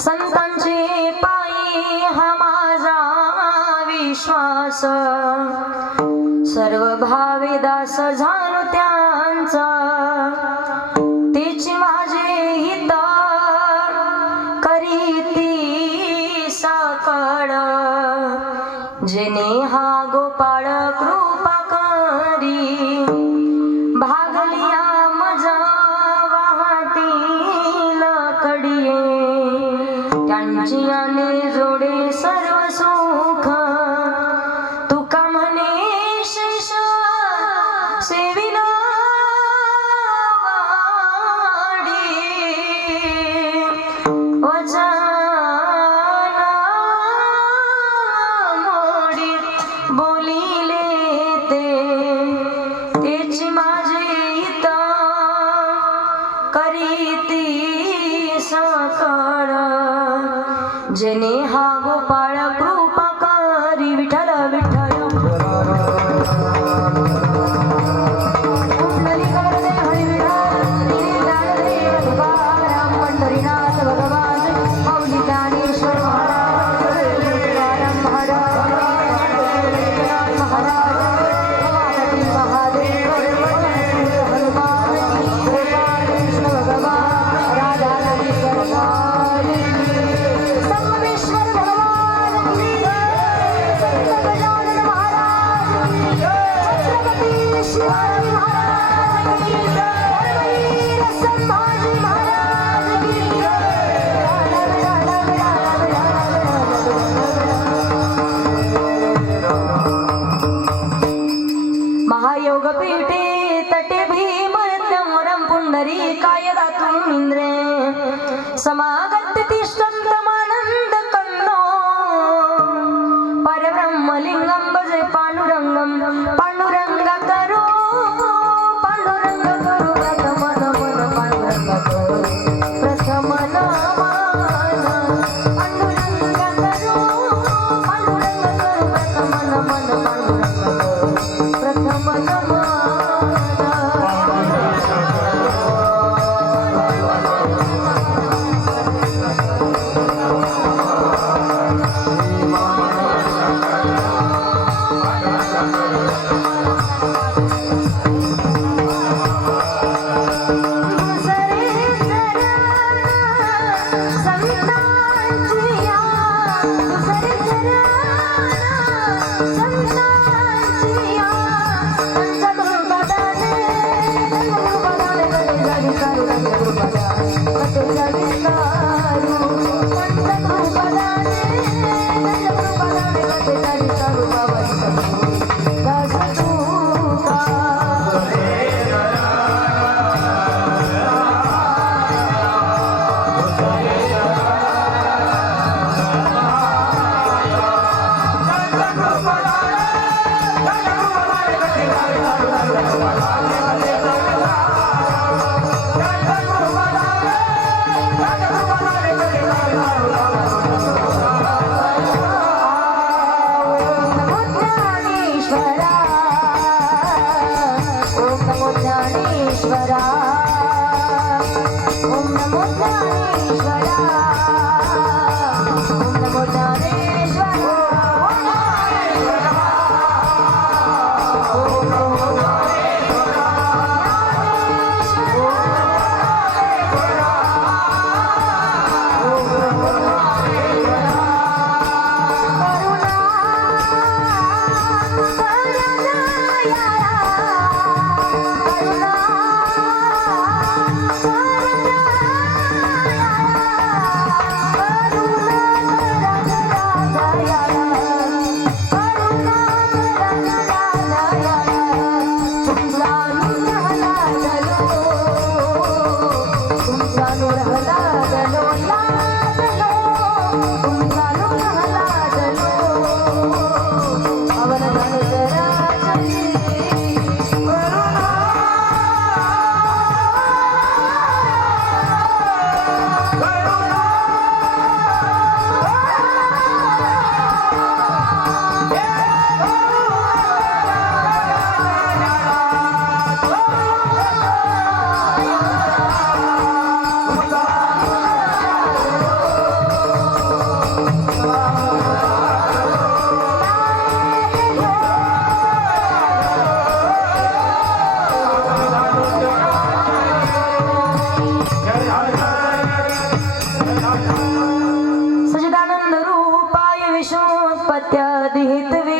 संतांचे पायी हा माझा विश्वास, सर्व भावे दास झालो त्यांचा, तेची माझे हित करीती सकळ, जेने हा गोपाळ कृपा करी, भागलिया मजा वाहतील कडिये, त्यांची आले जोडे सर्व सुख, तुका म्हणे शेष सेविना वाडी, वचना मोडी बोलिले तेची माझे हित करीती सकळ, जेने हा गोपाळ कृपा करी, विठ्ठल विठ्ठल पंढरीनाथ भगवान माऊली ज्ञानेश्वर महायोग पीठे तटे भीमरम पुंडरी काय दातुम इंद्रे समागत तिष्ठन्तमानंद कन्नो परब्रह्मलिंगम भजे पांडुरंगम पांडुरंग करो प्रथम नमन पांडुरंग करो प्रथम नमन पांडुरंग करो प्रथम नमन पांडुरंग करो प्रथम नमन। समुत्पत्त्यादिहेतवे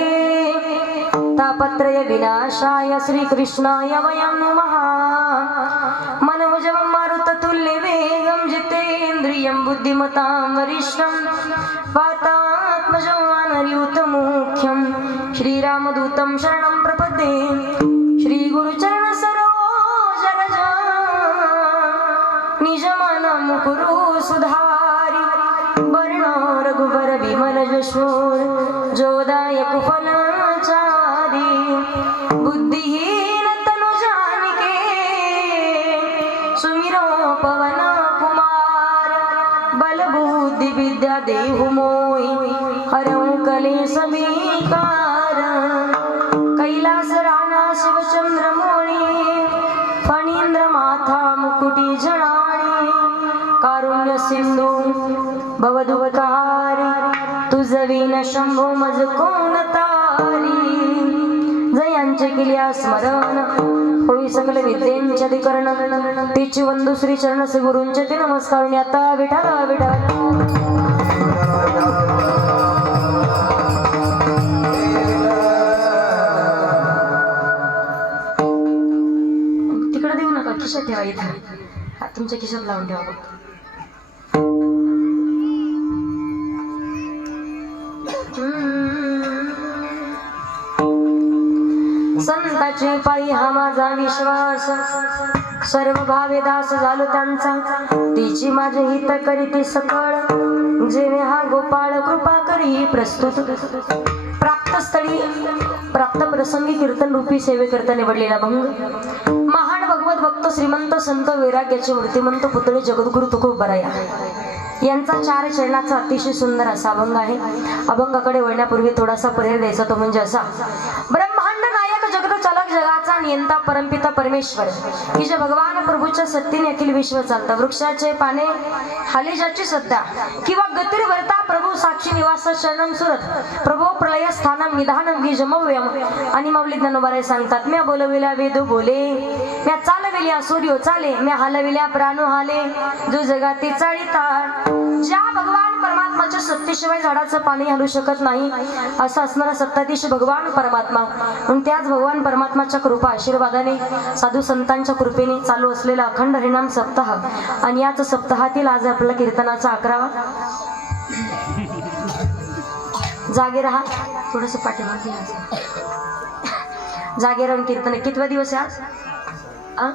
तापत्रय विनाशाय श्रीकृष्णाय वयं नमः। मनोजवं मारुततुल्यवेगं जितेन्द्रियं बुद्धिमतां वरिष्ठं वातात्मजं वानरयूथमुख्यं श्रीरामदूतं शरणं प्रपद्ये। श्रीगुरुचरण सरोज रज निजमनं कुरु सुधारि वर्णो रघुवर विमल जशोर जोदायक फलचारि बुद्धिहीन तनु जानिके सुमिरो पवन कुमार बल बुद्धि विद्या देहु मोहि हरऊ कलेश विकार। कैलास राणा शिवचंद्र मोणी फणींद्र माथा मुकुटी जणाणी कारुण्य सिंधू भवदुवतारी तुझ विन शंभो मज कोण तारी। जयांचे केल्या स्मरण होई सकल विद्येंचे अधिकरण तिची वंदू श्री चरण श्री गुरूंचे ते नमस्कार आता विठाल विठाल। तिकडे देऊ नका खिशात ठेवा इथं तुमच्या खिशात लावून ठेवा फक्त। संताचे पायी हा माझा विश्वास सर्व भावे दास झालो त्यांचा तिची माझे हित करीती सकळ जेणे हा गोपाळ कृपा करी प्रस्तुत। प्राप्त स्थळी प्राप्त प्रसंगी कीर्तन रूपी सेवे करता निवडलेला भंग महान भगवत भक्त श्रीमंत संत वैराग्याचे मूर्तिमंत पुतळे जगद्गुरु तुकोबराया यांचा 4 चरणाचा अतिशय सुंदर असा अभंग आहे। अभंगाकडे वळण्यापूर्वी थोडासा पर्याय द्यायचा तो म्हणजे असा। ब्रह्मांड नायक जगत चालक जगाचा नियंता परमपिता परमेश्वर की जे भगवान प्रभूच्या सत्तेने अखिल विश्व चालतं। वृक्षाचे पाने हाले ज्याची सत्ता किंवा गतीर वर्ता प्रभू साक्षी निवास शरणम सुरत प्रभो प्रलय स्थानम निधानम गी जमव्यम आणि माऊली ज्ञानोबाराय सांगतात म्या बोलविल्या वेदो बोले म्या चालविल्या सूर्यो चाले म्या हलविल्या प्राणो हाले जो जगाती चाळीता। ज्या भगवान परमात्माच्या सत्तेशिवाय झाडाचं पाणी हलू शकत नाही असं असणारा सत्ताधीश भगवान परमात्मा म्हणून त्याच भगवान परमात्माच्या कृपा आशीर्वादाने साधू संतांच्या कृपेने चालू असलेला अखंड हरिनाम सप्ताह आणि याच सप्ताहातील आज आपला कीर्तनाचा 11वा जागे रहा थोडस पाठीमागे जागे राहून कीर्तन कितवा दिवस आहे आज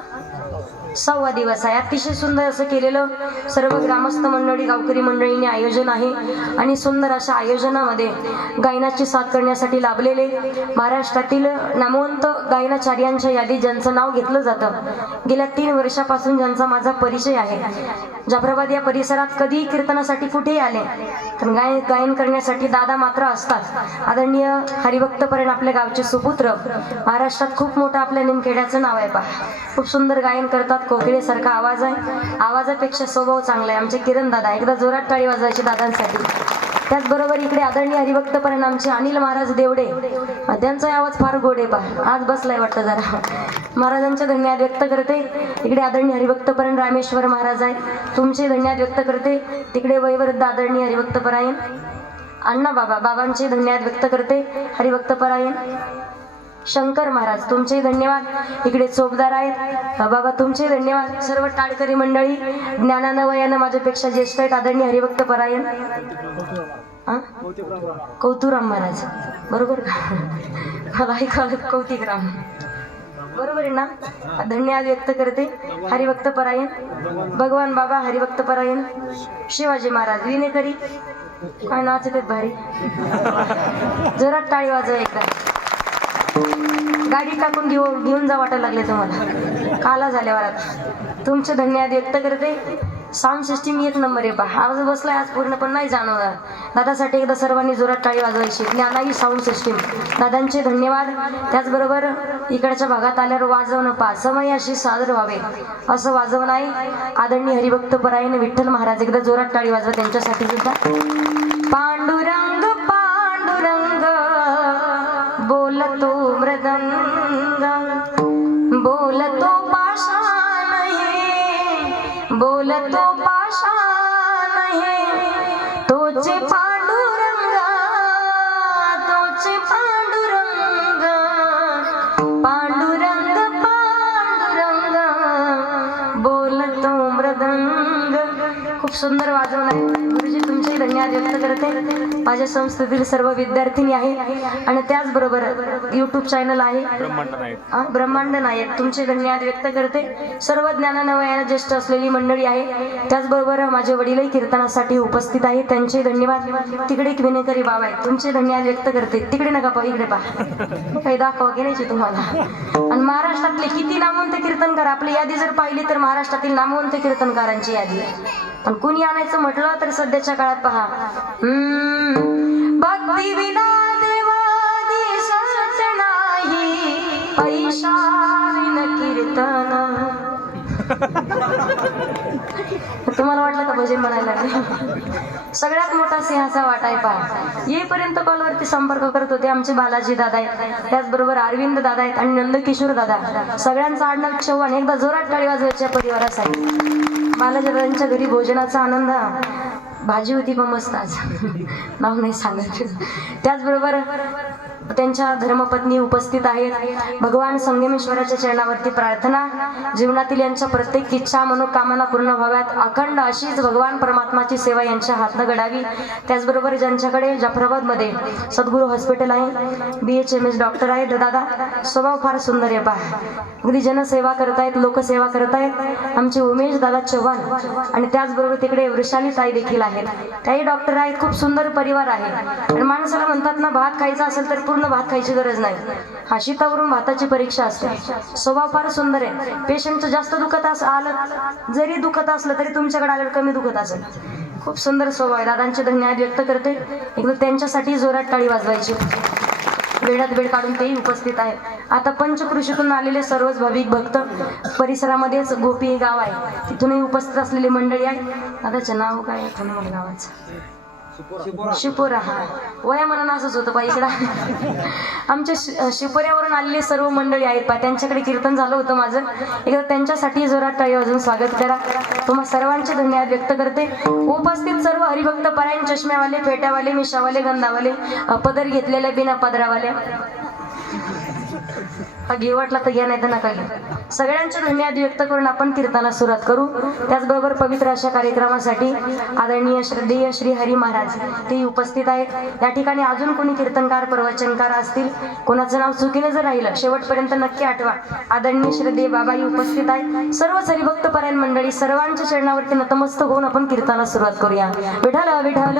6वा दिवस आहे। अतिशय सुंदर असं केलेलं सर्व ग्रामस्थ मंडळी गावकरी मंडळींनी आयोजन आहे आणि सुंदर अशा आयोजनामध्ये गायनाची साथ करण्यासाठी लाभलेले महाराष्ट्रातील नामवंत गायनाचार्यांच्या यादीत ज्यांचं नाव घेतलं जातं गेल्या 3 वर्षापासून ज्यांचा माझा परिचय आहे। जाफराबाद या परिसरात कधी कीर्तनासाठी कुठेही आले तर गायन करण्यासाठी दादा मात्र असतात। आदरणीय हरिभक्तपरायण आपल्या गावचे सुपुत्र महाराष्ट्रात खूप मोठं आपल्या निमखेड्याचं नाव आहे पहा खूप सुंदर गायन करतात कोकिळेसारखा आवाज आहे आवाजापेक्षा स्वभाव चांगला आहे आमचे किरण दादा एकदा जोरात टाळी वाजवायची दादांसाठी। त्याचबरोबर इकडे आदरणीय हरिभक्तपरायण आमचे अनिल महाराज देवडे त्यांचा आवाज फार गोड आहे पहा आज बसलाय वाटतं जरा महाराजांचे धन्यवाद व्यक्त करते। इकडे आदरणीय हरिभक्तपरायण रामेश्वर महाराज आहेत तुमचे धन्यवाद व्यक्त करते। तिकडे वयवृद्ध आदरणीय हरिभक्तपरायण अण्णा बाबांचे धन्यवाद व्यक्त करते। हरिभक्तपरायण शंकर महाराज तुमचे धन्यवाद। इकडे चोपदार आहेत बाबा तुमचे धन्यवाद। सर्व टाळकरी मंडळी ज्ञानानं वयानं माझ्यापेक्षा ज्येष्ठ आहेत आदरणीय हरिभक्तपरायण कौतुराम महाराज बरोबर मला ऐकायला कौतिकराम बरोबर आहे ना धन्यवाद व्यक्त करते। हरिभक्तपरायण भगवान बाबा हरिभक्तपरायण शिवाजी महाराज विनेकरी काय नाच येतात भारी जोरात टाळी वाजवा एकदा गाडी टाकून घेऊन जा वाटायला लागले तुम्हाला काला झाल्यावर आता तुमचे धन्यवाद व्यक्त करते। साऊंड सिस्टीम 1 नंबर आहे पहा आवाज बसलाय आज पूर्ण पण नाही जाणवणार दादासाठी एकदा सर्वांनी जोरात टाळी वाजवायची ज्ञानाई साऊंड सिस्टीम दादांचे धन्यवाद। त्याचबरोबर इकडच्या भागात आल्यावर वाजवणं पहा समय अशी सादर व्हावे असं वाजवणं आहे आदरणीय हरिभक्तपरायण विठ्ठल महाराज एकदा जोरात टाळी वाजवा त्यांच्यासाठी सुद्धा। पांडुरंग पांडुरंग बोलतो मृदंग बोलतो पाषाण हे बोलतो पाषाण हे तोचे पांडुरंग सुंदर वाजवण आहे. गुरुजी तुमचे धन्यवाद व्यक्त करते. माझ्या संस्थेतील सर्व विद्यार्थिनी आहेत आणि त्याचबरोबर YouTube चॅनल आहे ब्रह्मांड नायक, तुमचे धन्यवाद व्यक्त करते. सर्व ज्ञानानं वयानं ज्येष्ठ असलेली मंडळी आहे. त्याचबरोबर माझे वडीलही कीर्तनासाठी उपस्थित आहेत, त्यांचे धन्यवाद. तिकडे एक विनेकरी बाबा आहेत, तुमचे धन्यवाद व्यक्त करते. तिकडे नका पाहू, इकडे पहा, काही दाखवा की नाही तुम्हाला. आणि महाराष्ट्रातले किती नामवंत कीर्तनकार, आपली यादी जर पाहिली तर महाराष्ट्रातील नामवंत कीर्तनकारांची यादी आहे. पण कुणी आणायचं म्हटलं तर सध्याच्या काळात पहा, भक्ती विना देवादी सत नाही, पैशा विन कीर्तन. तुम्हाला वाटलं का भजन म्हणायला लागले? सगळ्यात मोठा सिंहाचा वाटा आहे पहा. येईपर्यंत कॉलवरती संपर्क करत होते आमचे बालाजी दादा आहेत, त्याचबरोबर अरविंद दादा आहेत आणि नंदकिशोर दादा. सगळ्यांचा आडनाव चव्हाण. एकदा जोरात टाळी वाजवायच्या परिवारासाठी. बालाजी दादांच्या घरी भोजनाचा आनंद, भाजी होती पण मस्त, आज नाव नाही सांगत. त्याचबरोबर त्यांच्या धर्मपत्नी उपस्थित आहेत. भगवान संगमेश्वराच्या चरणावरती प्रार्थना, जीवनातील यांच्या प्रत्येक इच्छा मनोकामना पूर्ण व्हाव्यात. अखंड अशीच भगवान परमात्माची सेवा यांच्या हातनं घडावी. त्याचबरोबर ज्यांच्याकडे जाफराबादमध्ये सद्गुरू हॉस्पिटल आहे, BHMS डॉक्टर आहेत दादा, स्वभाव फार सुंदर आहे पहा. अगदी जनसेवा करतायत, लोकसेवा करतायत आमचे उमेश दादा चव्हाण. आणि त्याचबरोबर तिकडे वृषाली ताई देखील आहेत, त्याही डॉक्टर आहेत. खूप सुंदर परिवार आहे. आणि माणसाला म्हणतात ना, भात खायचा असेल तर पूर्ण भात खायची गरज नाही, हाशितावरून भाताची परीक्षा असते. स्वभाव फार सुंदर आहे. पेशंटचं जास्त दुखत आलं, जरी दुखत असलं तरी तुमच्याकडे आल्यावर कमी दुखत असेल. खूप सुंदर स्वभाव आहे. दादांचे धन्यवाद व्यक्त करते. एकदा त्यांच्यासाठी जोरात टाळी वाजवायची. वेळात वेळ काढून तेही उपस्थित आहे. आता पंचकृषीतून आलेले सर्वच भाविक भक्त, परिसरामध्येच गोपी हे गाव आहे, तिथूनही उपस्थित असलेली मंडळी आहे. दादाचं नाव काय आहे मला गावाचं? शिपोरा. हा, वयामानानं असंच होतं पा इकडं. आमच्या शिपोऱ्यावरून आलेले सर्व मंडळी आहेत पा, त्यांच्याकडे कीर्तन झालं होतं माझं. एकदा त्यांच्यासाठी जोरात टाळी वाजवून स्वागत करा. तुम्हा सर्वांचे धन्यवाद व्यक्त करते. उपस्थित सर्व हरिभक्त परायण, चष्म्यावाले, फेट्यावाले, मिशावाले, गंधावाले, पदर घेतलेले, बिना पदरावाले, घे वाटला तर घ्या, नाही तर नका घ्या. सगळ्यांचे धन्यवाद व्यक्त करून आपण कीर्तनाला सुरुवात करू. त्याचबरोबर पवित्र अशा कार्यक्रमासाठी आदरणीय श्रद्धेय श्री हरी महाराज ते उपस्थित आहेत. या ठिकाणी अजून कोणी कीर्तनकार प्रवचनकार असतील, कोणाचं नाव चुकीने जर राहिलं शेवटपर्यंत नक्की आठवा. आदरणीय श्रद्धेय बाबाही उपस्थित आहेत. सर्व हरिभक्त परायण मंडळी, सर्वांच्या चरणावरती नतमस्तक होऊन आपण कीर्तनाला सुरुवात करूया. विठ्ठल विठ्ठल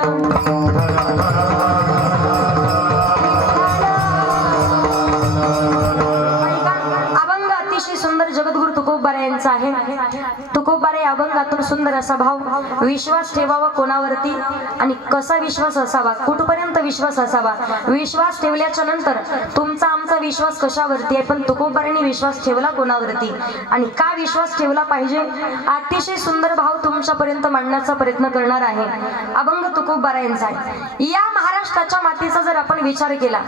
सुंदर जगद्गुरु तुकोबारा यांचा आहे. तुकोबारा या अभंगातून सुंदर असा भाव, विश्वास ठेवावा कोणावरती आणि कसा विश्वास असावा, कुठपर्यंत विश्वास असावा, विश्वास ठेवल्याच्या नंतर तुमचा आमचा विश्वास कशावरती आहे, पण तुकोबारांनी विश्वास ठेवला कोणावरती आणि का विश्वास ठेवला पाहिजे, अतिशय सुंदर भाव तुमच्यापर्यंत मांडण्याचा प्रयत्न करणार आहे. अभंग तुकोबारा यांचा आहे. या महाराष्ट्राच्या मातीचा जर आपण विचार केला,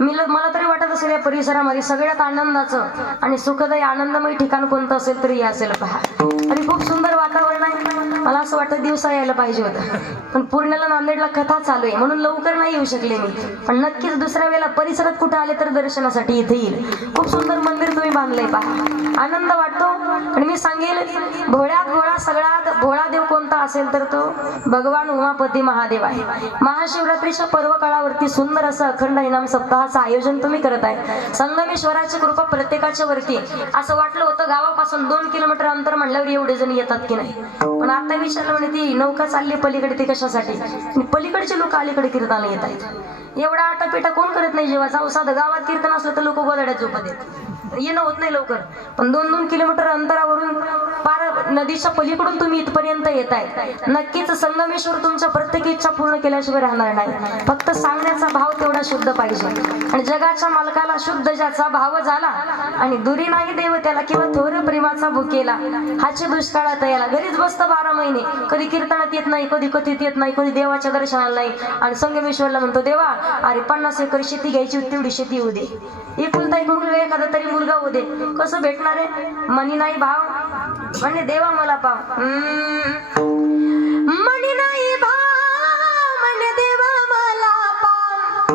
मला तरी वाटत असेल या परिसरामध्ये सगळ्यात आनंदाचं आणि सुखदायी आनंदमय ठिकाण कोणतं असेल तरी असेल पहा. आणि खूप सुंदर वातावरण आहे. मला असं वाटतं दिवसा यायला पाहिजे होतं, पण पुण्याला नांदेडला कथा चालू आहे म्हणून लवकर नाही येऊ शकले मी. पण नक्कीच दुसऱ्या वेळेला परिसरात कुठे आले तर दर्शनासाठी इथे येईल. खूप सुंदर मंदिर तुम्ही बांधलंय पहा, आनंद वाटतो. आणि मी सांगेल, भोळ्यात भोळा सगळ्यात भोळा देव कोणता असेल तर तो भगवान उमापती महादेव आहे. महाशिवरात्रीच्या पर्व काळावरती सुंदर असं अखंड इनाम सप्ताहाचं आयोजन तुम्ही करत आहे. संगमेश्वराची कृपा प्रत्येकाच्या वरती. असं वाटलं होतं गावापासून 2 किलोमीटर अंतर म्हणल्यावर एवढे जण येतात की नाही, पण आता विचारलं म्हणे ती नौका चालली पलीकडे, ती कशासाठी, पलीकडचे लोक अलीकडे कीर्तनाला येत आहेत. एवढा आटापिटा कोण करत नाही. जेव्हा जाऊ साधं गावात कीर्तन असलं तर लोक गोदाड्यात झोपत आहेत, येणं होत नाही लवकर. पण 2-2 किलोमीटर अंतरावरून पार नदीच्या पलीकडून तुम्ही इथपर्यंत येत आहे. नक्कीच संगमेश्वर तुमच्या प्रत्येक इच्छा पूर्ण केल्याशिवाय राहणार नाही. फक्त सांगण्याचा भाव तेवढा शुद्ध पाहिजे. आणि जगाच्या मालकाला शुद्ध ज्याचा भाव झाला आणि दुरी नाही देव त्याला किंवा थोर प्रेमाचा भुकेला, हाचे दुष्काळात याला. घरीच बसतं 12 महिने, कधी कीर्तनात येत नाही, कधी कथेत येत नाही, कधी देवाच्या दर्शनाला नाही. आणि संगमेश्वरला म्हणतो, देवा अरे 50 एकर शेती घ्यायची होती, तेवढी शेती होऊ दे. एकुलता एक मुलगा, एखादा तरी मुलगा होऊ दे. कसं भेटणार आहे? मनी नाही भाव म्हणजे देवा मला पाव. मनी नाही भाव म्हणजे देवा मला पाव.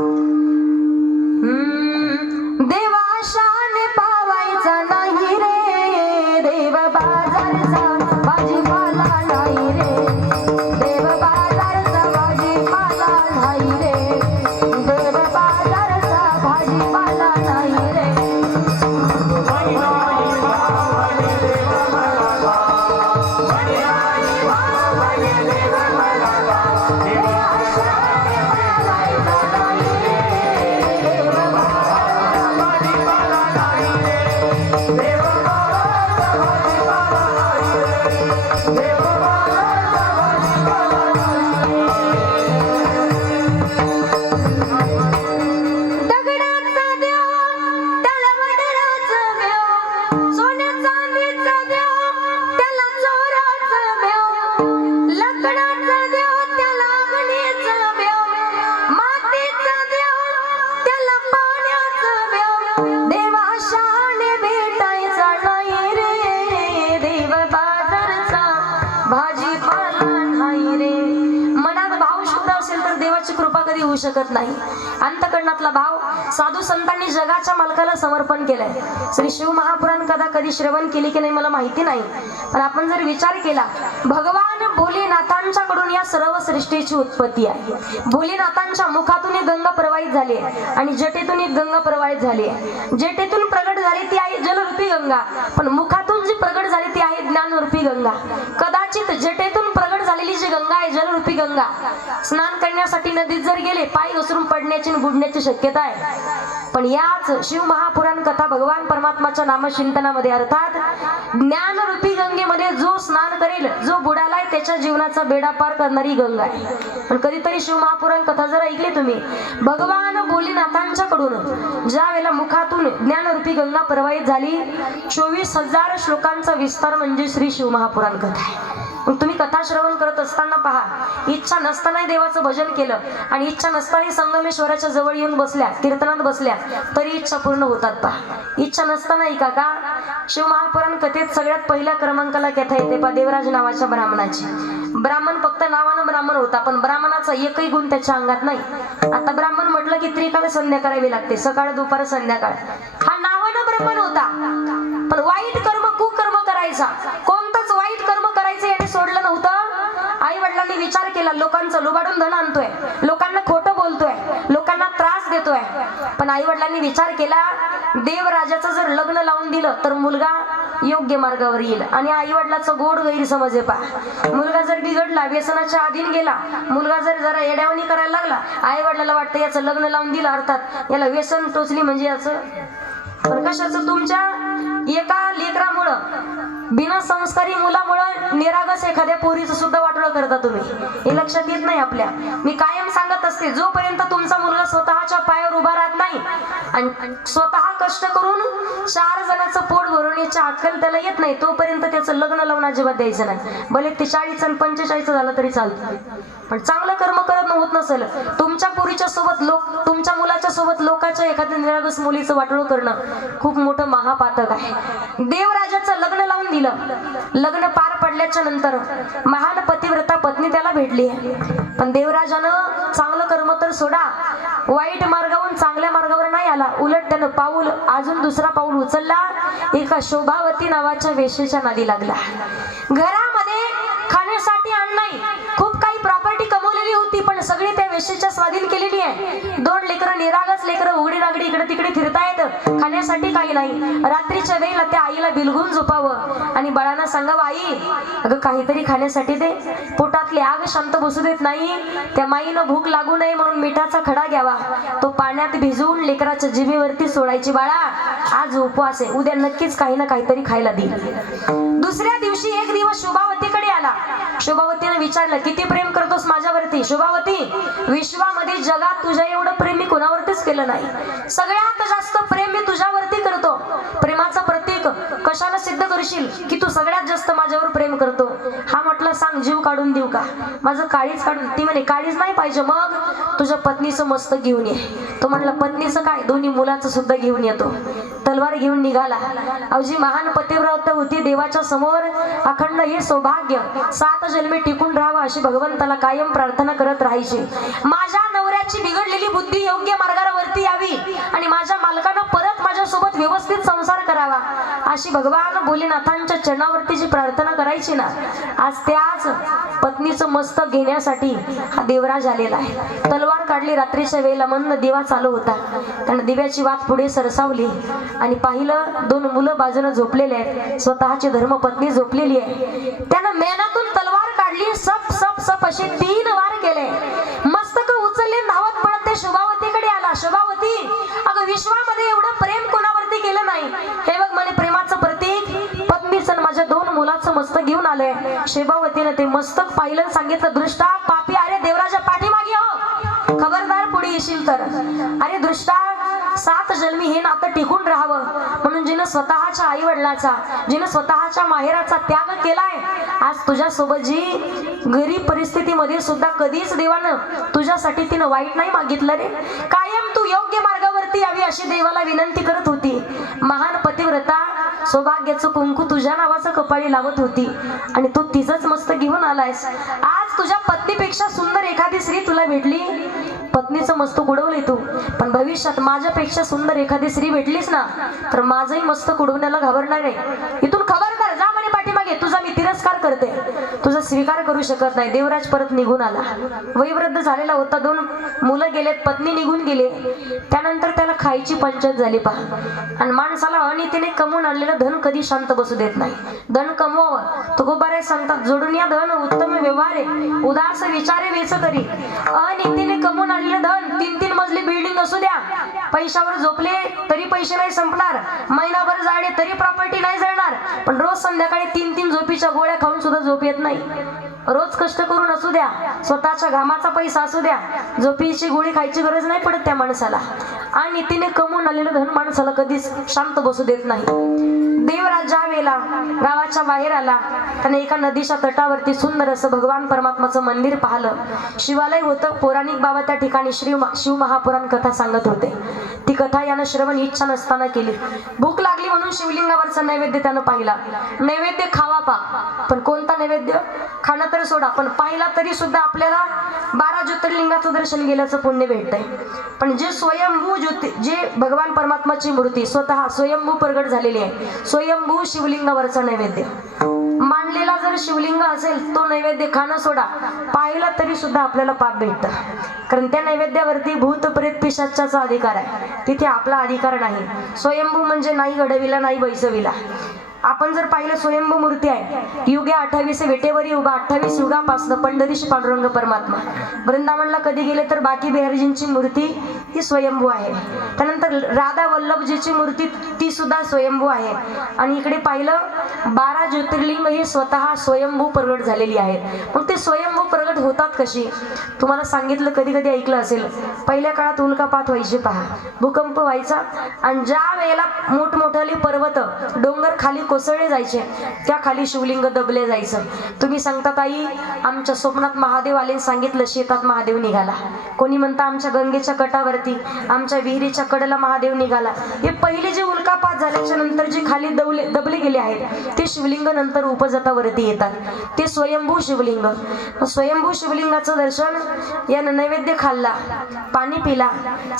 देवा शाने पावायचा नाही रे, देव बाजारचा भाजीपाला नाही रे. कधी होऊ शकत नाही. अंतःकरणातला भाव साधू संतांनी जगाच्या मालकाला समर्पण केलंय. श्री शिव महापुराण कथा कधी श्रवण केली की नाही मला माहिती नाही, पण आपण जर विचार केला, भगवान भोलेनाथांच्या कडून या सर्व सृष्टीची उत्पत्ती आहे. भोलेनाथांच्या मुखातून एक गंगा प्रवाहित झाली आहे आणि जटेतून एक गंगा प्रवाहित झाली आहे. जटेतून प्रगट झाली ती आहे जलरूपी गंगा, पण मुखातून जी प्रगट झाली ती आहे ज्ञानरूपी गंगा. कदाचित जटेतून प्रगट झालेली जी गंगा आहे जलरूपी गंगा, स्नान करण्यासाठी नदीत जर गेले पाय घसरून पडण्याची आणि बुडण्याची शक्यता आहे. पण याच शिव महापुराण कथा भगवान परमात्माच्या नामचिंतनामध्ये अर्थात ज्ञानरूपी गंगेमध्ये जो स्नान करेल, जो बुडालाय त्याच्या जीवनाचा बेडा पार करणारी गंगा आहे. पण कधीतरी शिव महापुराण कथा जर ऐकली तुम्ही, भगवान भोलेनाथांच्या कडून ज्या वेळेला मुखातून ज्ञानरूपी गंगा प्रवाहित झाली, 24,000 श्लोकांचा विस्तार म्हणजे श्री शिव महापुराण कथा आहे. मग तुम्ही कथा श्रवण करत असताना पहा, इच्छा नसतानाही देवाचं भजन केलं आणि इच्छा नसतानाही संगमेश्वराच्या जवळ येऊन बसल्या, कीर्तनात बसल्या, तरी इच्छा पूर्ण होतात. पहा, इच्छा नसतानाही का शिव महापुराण कथेत सगळ्यात पहिल्या क्रमांकाला कथा येते पहा देवराज नावाच्या ब्राह्मणाची. ब्राह्मण फक्त नावानं ब्राह्मण होता, पण ब्राह्मणाचा एकही गुण त्याच्या अंगात नाही. आता ब्राह्मण म्हटलं की त्रिकाळ संध्या करावी लागते, सकाळ दुपार संध्याकाळ. हा नावानं ब्राह्मण होता, पण वाईट कर्म कुकर्म करायचा, कोणतंच वाईट कर्म करायचं याने सोडलं नव्हतं. आई वडिलांनी विचार केला, लोकांचं लुबाडून धन आणतोय, लोकांना खोटं बोलतोय, लोकांना त्रास देतोय. पण आई वडिलांनी विचार केला, देवराजाचं जर लग्न लावून दिलं तर मुलगा योग्य मार्गावर येईल. आणि आई वडिलाचं गोड गैरसमज आहे पहा. मुलगा जर बिघडला, व्यसनाच्या अधीन गेला, मुलगा जर जरा येड्यावणी करायला लागला, आई वडिलाला वाटतं याचं लग्न लावून दिलं, अर्थात याला व्यसन टोचली म्हणजे याचं. पण कशाचं, तुमच्या एका लेकरामुळं, बिना संस्कारी मुलामुळं निरागस एखाद्या पोरीचं सुद्धा वाटोळं करता तुम्ही. हे लक्षात येत नाही आपल्या. मी कायम सांगत असते, जोपर्यंत तुमचा मुलगा स्वतःच्या पायावर उभा राहत नाही आणि स्वतः कष्ट करून 4 जणांचं पोट भरवण्याची अक्कल त्याला येत नाही, तोपर्यंत त्याचं लग्न लावून अजिबात द्यायचं नाही. भले ते 40 आणि 45 झालं तरी चालतं, पण चांगलं कर्म करत होत नसेल, तुमच्या पोरीच्या सोबत तुमच्या मुलाच्या सोबत लोकांच्या एखाद्या निरागस मुलीचं वाटोळं करणं खूप मोठं महापातक आहे. देवराजाचं लग्न लावून दिलं. लग्न पार पडल्याच्या नंतर महान पतिव्रता पत्नी त्याला भेटली, पण देवराजानं चांगलं कर्म तर सोडा, वाईट मार्गावरून चांगल्या मार्गावर नाही आला. उलट त्यानं अजून दुसरा पाऊल उचलला, एका शोभावती नावाच्या वेश्येच्या नादी लागला. घरामध्ये खाण्यासाठी अन्न नाही, खूप काही प्रॉपर्टी कमवलेली होती, पण सगळी त्या वेश्येच्या स्वाधीन केलेली आहे. 2 लेकरं, निरागस लेकरं, उघडी नागडी इकडे तिकडे फिरतायत, खाण्यासाठी काही नाही. रात्रीच्या वेळेला त्या आईला बिलगून झोपावं आणि बाळांना सांगावं, आई अगं काहीतरी खाण्यासाठी दे. पोटातली आग शांत बसू देत नाही. त्या माईनं भूक लागू नये म्हणून मिठाचा खडा घ्यावा, तो पाण्यात भिजवून लेकराच्या जिभेवरती सोडायची. बाळा आज उपवास आहे, उद्या नक्कीच काही ना काहीतरी खायला दे. दुसऱ्या दिवशी एक दिवस शोभावतीकडे आला. शोभावतीने विचारलं, किती प्रेम करतोस माझ्यावरती? शोभावती, विश्वामध्ये जगात तुझ्या एवढं प्रेम मी कोणावरतीच केलं नाही. सगळ्यात जास्त प्रेम मी तुझ्यावरती करतो. प्रेमाचं प्रतीक कशाला सिद्ध करशील की तू सगळ्यात जास्त माझ्यावर प्रेम करतो? हा म्हटलं, सांग जीव काढून देऊ का? माझं काळीच काढून. ती म्हणे, काळीच नाही पाहिजे, मग तुझ्या पत्नीचं मस्तक घेऊन ये. तो म्हटलं, पत्नीचं काय, दोन्ही मुलाचं सुद्धा घेऊन येतो. तलवार घेऊन निघाला. अवजी महान पतिव्रता होती. देवाच्या समोर अखंड हे सौभाग्य 7 जन्मे टिकून राहावं अशी भगवंताला कायम प्रार्थना करत राहायची. माझ्या नवऱ्याची बिघडलेली बुद्धी योग्य मार्गावरती यावी आणि माझ्या मालकानं परत माझ्यासोबत व्यवस्थित संसार करावा अशी भगवान भोलेनाथांच्या चरणावरती जी प्रार्थना करायची ना, आज त्याच पत्नीचं मस्तक घेण्यासाठी हा देवराज आलेला आहे. तलवार काढली. रात्रीच्या वेळेला मंद दिवा चालू होता. त्यानं दिव्याची वात पुढे सरसावली आणि पाहिलं 2 मुलं बाजूने झोपलेले आहेत, स्वतःची धर्मपत्नी झोपलेली आहे. त्यानं मेनातून तलवार काढली, सप सप सप असे 3 वार केले. मस्तक उचलले, धावत पडत ते शोभावतीकडे आला. शोभावती, अगं विश्वामध्ये एवढं प्रेम कोणावरती केलं नाही. हे बघ म्हणे, प्रेमाचं प्रतीक पत्नीचं माझ्या 2 मुलाचं मस्तक घेऊन आलंय. शोभावतीनं ते मस्तक पाहिलं, सांगितलं, दृष्टा पापी, अरे देवराजा पाठीमागे हो, खबरदार पुढे येशील तर. अरे दृष्टा, 7 जन्मी हे नातं टिकून राहावं म्हणून जिनं स्वतःच्या आई वडिलाचा, जिनं स्वतःच्या माहेराचा त्याग केलाय, आज तुझ्यासोबत जी गरीब परिस्थितीमध्ये सुद्धा कधीच देवानं तुझ्यासाठी तिनं वाईट नाही मागितलं रे. कायम तू योग्य मार्गावरती यावी अशी देवाला विनंती करत होती. महान पतिव्रता सौभाग्याचं कुंकू तुझ्या नावाचं कपाळी लावत होती आणि तू तिचंच मस्त घेऊन आलायस. आज तुझ्या पत्नीपेक्षा सुंदर एखादी स्त्री तुला भेटली, पण पत्नीचं मस्तक उडवलंय तू, पण भविष्यात माझ्यापेक्षा सुंदर एखादी स्त्री भेटलीस ना तर माझंही मस्तक उडवण्याला घाबरणार आहे. इथून खबर कर, जा म्हणे पाठीमागे, तुझा मी तिरस्कार करते, तुझा स्वीकार करू शकत नाही. देवराज परत निघून आला. वयोवृद्ध झालेला होता, 2 मुलं गेलेत, पत्नी निघून गेले. त्यानंतर त्याला खायची पंचायत झाली पहा. आणि माणसाला अनितीने कमवून आणलेलं धन कधी शांत बसू देत नाही. धन कमवावं, तुकोबाराय सांगतात, जोडून या धन उत्तम व्यवहारे, उदास विचारे वेच तरी. अनितीने कमवून आणलेलं धन 3-3 मजली बिल्डिंग असू द्या, पैशावर झोपले तरी पैसे नाही संपणार, महिनाभर जाळे तरी प्रॉपर्टी नाही जळणार, पण रोज संध्याकाळी 3-3 झोपीच्या गोळ्या खाऊन सुद्धा झोप येत नाही. रोज कष्ट करून असू द्या, स्वतःच्या घामाचा पैसा असू द्या, झोपीची गोळी खायची गरज नाही पडत त्या माणसाला. आणि तिने कमवून आलेलं धन माणसाला कधीच शांत बसू देत नाही. देवराज ज्या वेळेला गावाच्या बाहेर आला, त्याने एका नदीच्या तटावरती सुंदर असं भगवान परमात्माचं मंदिर पाहिलं. शिवालय होतं. पौराणिक बाबा त्या ठिकाणी शिव महापुराण कथा सांगत होते. ती कथा यानं श्रवण इच्छा नसताना केली. भूक लागली म्हणून शिवलिंगावरचा नैवेद्य त्यानं पाहिला. नैवेद्य खावा पा, पण कोणता नैवेद्य खाणं तर सोडा, पण पाहिला तरी सुद्धा आपल्याला 12 ज्योतिर्लिंगाचं दर्शन गेल्याचं पुण्य भेटतंय. पण जे स्वयंभू जे भगवान परमात्माची मूर्ती स्वतः स्वयंभू प्रगट झालेली आहे, स्वयंभू शिवलिंगावरचा नैवेद्य मांडलेला जर शिवलिंग असेल, तो नैवेद्य खाणं सोडा, पाहिला तरी सुद्धा आपल्याला पाप भेटतं. कारण त्या नैवेद्यावरती भूत प्रेत पिशाचाचा अधिकार आहे, तिथे आपला अधिकार नाही. स्वयंभू म्हणजे नाही घडविला नाही बैसविला. आपण जर पाहिलं स्वयंभू मूर्ती आहे, युगे 28 वेटेवरी उभा, 28 युगापासून पंढरीशी पांडुरंग परमात्मा. वृंदावनला कधी गेले तर बाकी बिहारीजींची मूर्ती ही स्वयंभू आहे. त्यानंतर राधा वल्लभजीची मूर्ती ती सुद्धा स्वयंभू आहे. आणि इकडे पाहिलं 12 ज्योतिर्लिंग ही स्वतः स्वयंभू प्रगट झालेली आहेत. मग ते स्वयंभू प्रगट होतात कशी? तुम्हाला सांगितलं, कधी कधी ऐकलं असेल, पहिल्या काळात उल्कापात व्हायचे पहा, भूकंप व्हायचा, आणि ज्या वेळेला मोठमोठाली पर्वत डोंगर खाली कोसळले जायचे, त्या खाली शिवलिंग दबले जायचं. तुम्ही सांगतात आई आमच्या स्वप्नात महादेव आले, सांगितलं शेतात महादेव निघाला. कोणी म्हणता आमच्या गंगेच्या कटावरती, आमच्या विहिरीच्या कडेला महादेव निघाला. हे पहिले जे उल्कापात झाल्याच्या नंतर जे खाली दबले गेले आहेत ते शिवलिंग नंतर उपजतावरती येतात, ते स्वयंभू शिवलिंग. स्वयंभू शिवलिंगाचं दर्शन यानं नैवेद्य खाल्ला, पाणी पिला,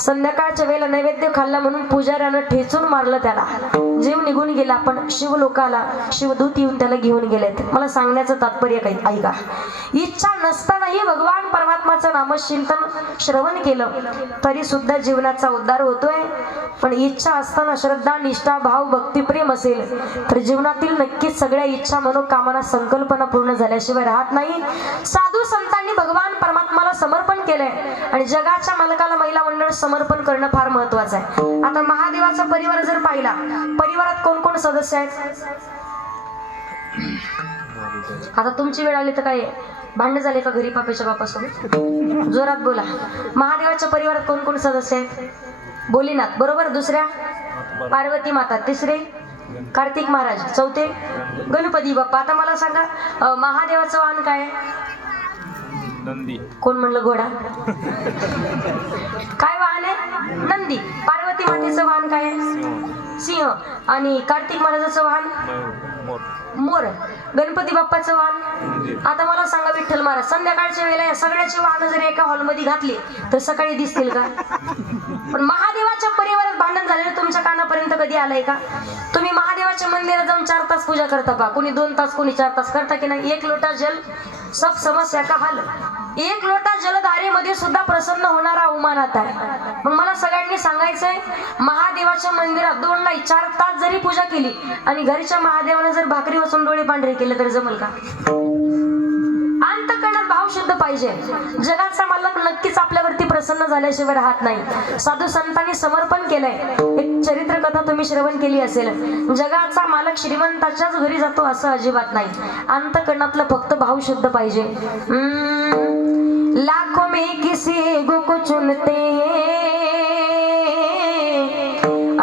संध्याकाळच्या वेळेला नैवेद्य खाल्ला म्हणून पुजाऱ्यानं ठेचून मारलं, त्याला जीव निघून गेला. पण शिवलोकाला शिवदूत येऊन त्याला घेऊन गेलेत. मला सांगण्याचं तात्पर्य काही ऐका, इच्छा नसतानाही भगवान परमात्माचं नामचिंतन श्रवण केलं तरी सुद्धा जीवनाचा उद्धार होतोय. पण इच्छा असताना श्रद्धा, निष्ठा, भाव, भक्ती, प्रेम असेल तर जीवनातील नक्कीच सगळ्या इच्छा, मनोकामना, संकल्पना पूर्ण झाल्याशिवाय राहत नाही. साधू संतांनी भगवान परमात्माला समर्पण केलंय आणि जगाच्या मालकाला महिला मंडळ समर्पण करणं फार महत्वाचं आहे. आता महादेवाचा परिवार जर पाहिला, परिवारात कोण कोण सदस्य आहेत? आता तुमची वेळ आली तर काय भांडण झाले का घरी पापेच्या बापासोबत? जोरात बोला. महादेवाच्या परिवारात कोण कोण सदस्य आहेत? बोलीनाथ बरोबर. दुसऱ्या पार्वती माता, तिसरे कार्तिक महाराज, चौथे गणपती बाप्पा. आता मला सांगा महादेवाचं वाहन काय? नंदी. कोण म्हणलं घोडा? काय वाहन आहे? नंदी. पार्वती मातेचं वाहन काय आहे? सिंह. आणि कार्तिक महाराजाचं वाहन मोर. गणपती बाप्पाचं वाहन? आता मला सांगा विठ्ठल महाराज, संध्याकाळच्या वेळेला या सगळ्याची वाहनं जर एका हॉलमध्ये घातली तर सकाळी दिसतील का? पण महादेवाच्या परिवारात भांडण झालेलं तुमच्या कानापर्यंत कधी आलंय का? तुम्ही महादेवाच्या मंदिरात जाऊन 4 तास पूजा करता का? कोणी 2 तास, कोणी 4 तास करता की नाही? 1 लोटा जल सब समस्या का हल. 1 लोटा जलधारेमध्ये सुद्धा प्रसन्न होणारा उमानात आहे. मग मला सगळ्यांनी सांगायचंय, महादेवाच्या मंदिरात 2 नाही 4 तास जरी पूजा केली आणि घरच्या महादेवाने जर भाकरी वाचून डोळे पांढरे केले तर जमल का? अंतःकरणात भाव शुद्ध पाहिजे. जगाचा मालक नक्कीच आपल्यावरती प्रसन्न झाल्याशिवाय राहत नाही. साधू संतांनी समर्पण केलंय. एक चरित्र कथा तुम्ही श्रवण केली असेल. जगाचा मालक श्रीमंताच्याच घरी जातो असं अजिबात नाही. अंतःकरणातलं फक्त भाव शुद्ध पाहिजे. लाखों में किसी को चुनते हैं,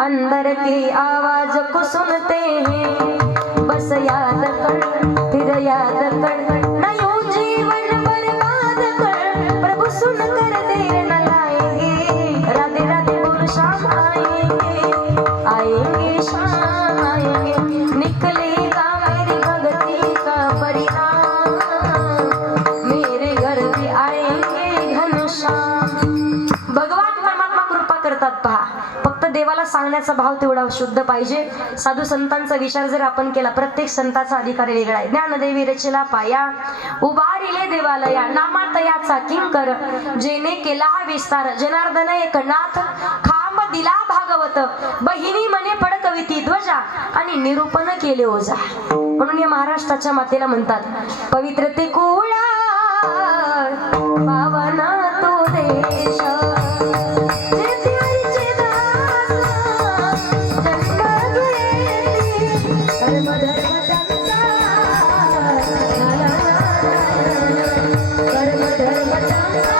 अंदर की आवाज को सुनते हैं, बस याद कर फिर याद कर, न यूं जीवन बर्बाद कर, प्रभु सुन कर देर न लाएंगे, राधे राधे बोल शाम आएंगे, आएंगे शाम आएंगे, निकलेगा मेरी भक्ति का परिणाम, मेरे घर भी आएंगे घनश्याम. तुम्हाला सांगण्याचा भाव तेवढा शुद्ध पाहिजे. साधू संतांचा विचार जर आपण केला, प्रत्येक संताचा अधिकार वेगळा आहे. ज्ञानदेवी रचला पाया उभारिले देवालया, नामातयाचा किंकर जेने केला हा विस्तार. जनार्दन एकनाथ खांब दिला भागवत, बहिणी मने फडकविती ध्वजा आणि निरूपण केले ओझा. म्हणून या महाराष्ट्राच्या मातेला म्हणतात पवित्रते कुळा पावन तो देश, जेथे हरीचे दास जन्म घेती, धर्म धर्म त्यांचा, धर्म धर्म त्यांचा.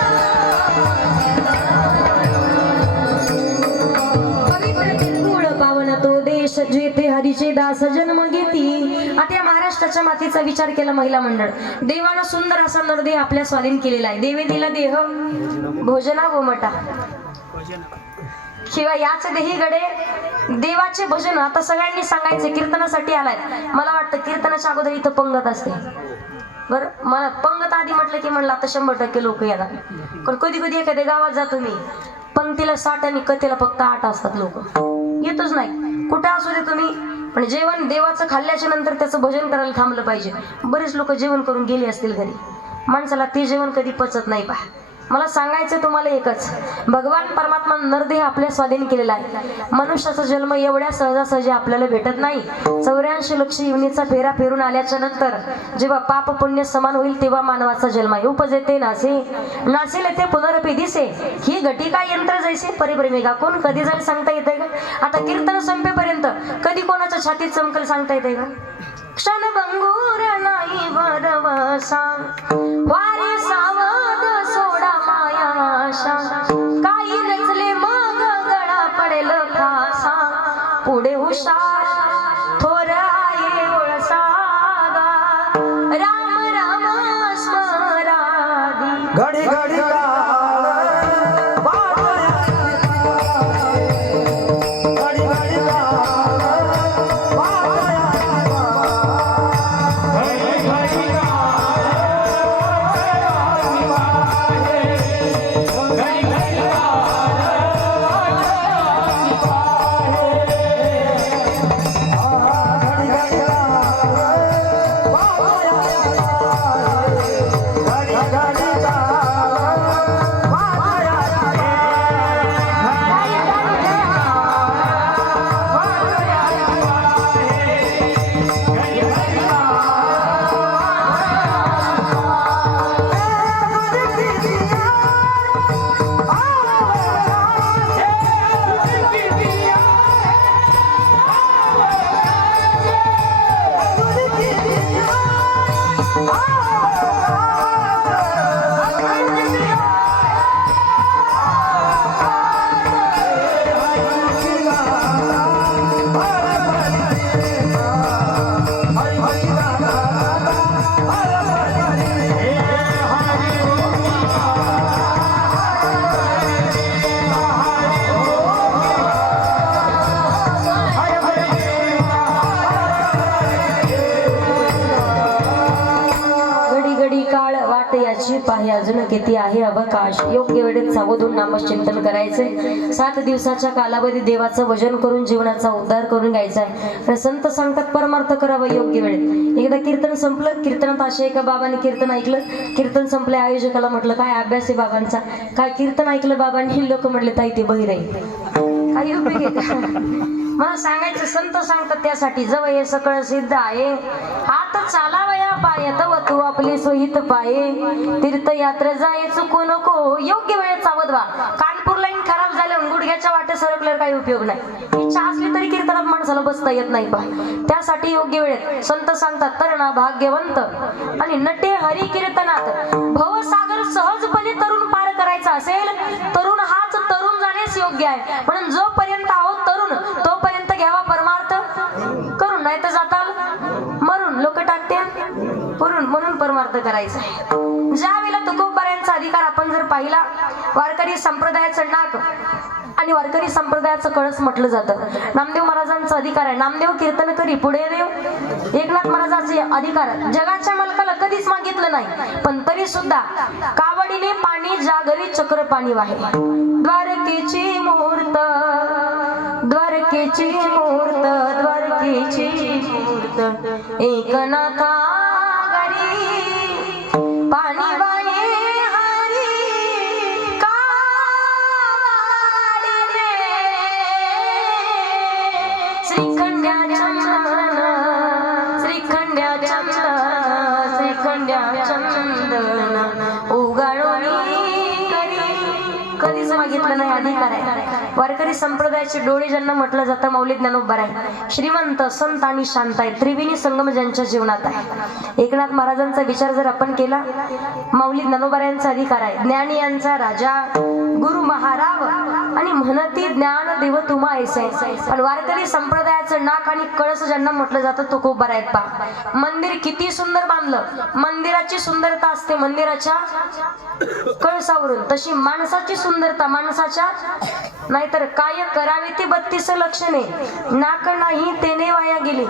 पवित्रते कुळ पावन तो देश, जेथे हरीचे दास जन्म घेती. आता या महाराष्ट्राच्या मातीचा विचार केला महिला मंडळ. देवानं सुंदर असा नरदेह आपल्या स्वाधीन केलेला आहे. देवे दिला देह भोजना गोमटा, शिवाय याच देही गडे देवाचे भजन. आता सगळ्यांनी सांगायचे कीर्तनासाठी आलाय. मला वाटतं कीर्तनाच्या अगोदर इथं पंगत असते. बरं, मला पंगत आधी म्हटलं की म्हणलं आता 100% लोक येणार. पण कधी कधी एखाद्या गावात जातो मी, पंक्तीला 60 आणि कथेला फक्त 8 असतात लोक. येतच नाही. कुठे असू दे तुम्ही, पण जेवण देवाचं खाल्ल्याच्या नंतर त्याचं भजन करायला थांबलं पाहिजे. बरेच लोक जेवण करून गेले असतील घरी, माणसाला ते जेवण कधी पचत नाही. पहा, मला सांगायचं तुम्हाला एकच, भगवान परमात्मा नरदेह आपल्या स्वाधीन केलेला आहे. मनुष्याचा जन्म एवढ्या सहजासहजी आपल्याला भेटत नाही. 84 लक्ष योनीचा फेरा फिरून आल्याच्या नंतर जेव्हा पाप पुण्य समान होईल तेव्हा मानवाचा जन्म आहे. उपजेते नासे नासेल ते पुनरपी दिसे, ही घटिका यंत्र जैसे परिप्रेमिका. कोण कधी जाईल सांगता येते का? आता कीर्तन संपेपर्यंत कधी कोणाच्या छातीत चमकल सांगता येते का? क्षण भंगूर नाही भरवसा, वारे सावध सोडा मायाशा, काही नचले मग गळा पडेल फासा, पुढे हुशार थोर आहे ओळसागा, राम राम स्मरादी. घडी घडी पाहे अजून किती आहे अवकाश. योग्य वेळेत सावधून नामचिंतन करायचे. 7 दिवसाच्या कालावधी देवाचं भजन करून जीवनाचा उद्धार करून घ्यायचा आहे. संत सांगतात परमार्थ करावं योग्य वेळेत. एकदा कीर्तन संपलं, कीर्तनात अशा एका बाबांनी कीर्तन ऐकलं. कीर्तन संपलं, आयोजकाला म्हटलं काय अभ्यास आहे बाबांचा, काय कीर्तन ऐकलं बाबांनी. लोक म्हटले ताई ते बहिर आहे, काही उपयोग आहे का? मला सांगायचं संत सांगतात त्यासाठी. जवळ हे सकळ सिद्ध आहे, हात चालावया पाय तव तू आपली सोहित पाये, तीर्थयात्रा जाय चुकू नको, योग्य वेळेत सावध व्हा. कानपूर लाईन खराब झाल्यावर गुडघ्याच्या वाटे सरकल्यावर काही उपयोग नाही. इच्छा असली तरी कीर्तनात माणसाला बसता येत नाही. पहा, त्यासाठी योग्य वेळेत संत सांगतात तरणा भाग्यवंत आणि नटे हरी कीर्तनात. भवसागर सहजपणे तरुण पार करायचा असेल, तरुण हाच तरुण जाण्यास योग्य आहे. म्हणून जोपर्यंत आहोत तरुण तोपर्यंत घ्यावा परमार्थ करून, नाही तर जाताल मरून. लोक टाकते पुरून, म्हणून परमार्थ करायचा आहे. ज्या वेळेला तुकोबाऱ्यांचा अधिकार आपण जर पाहिला, वारकरी संप्रदायाचं नाक आणि वारकरी संप्रदायाचं कळस म्हटलं जातं. नामदेव महाराजांचा अधिकार आहे, नामदेव कीर्तन करी पुढे देव. एकनाथ महाराजांचे अधिकार जगाच्या मालकाला कधीच मागितलं नाही, पण तरी सुद्धा कावडीने पाणी जागरी चक्र पाणी वाहे. द्वारकेची मुहूर्त द्वारकेची मूर्त द्वारकेची मूर्त एकनाथा घरी पाणी वाये हरी कावाडी रे श्रीखंड्या चंदन श्रीखंड्या चंदन श्रीखंड्या चंदन उगाळोनी कधीच मागितलं नाही अधिकार आहे. वारकरी संप्रदायाचे डोळे ज्यांना म्हटलं जातं माऊली ज्ञानोबा आहे. श्रीमंत संत आणि शांत आहे. त्रिवेणी संगम ज्यांच्या जीवनात आहे. एकनाथ महाराजांचा विचार जर आपण केला, माऊली ज्ञानोबा यांचा अधिकार आहे. ज्ञानी यांचा राजा गुरु महाराव आणि म्हणती ज्ञान देव तुम्हा ऐसे. पण वारकरी संप्रदायाचं नाक आणि कळस ज्यांना म्हटलं जातं तो खूप बरा आहेत. पा मंदिर किती सुंदर बांधलं, मंदिराची सुंदरता असते मंदिराच्या कळसावरून, तशी माणसाची सुंदरता माणसाच्या नाहीतर काय करावे ती 32 लक्षणे नाक नाही तेने वाया गेली.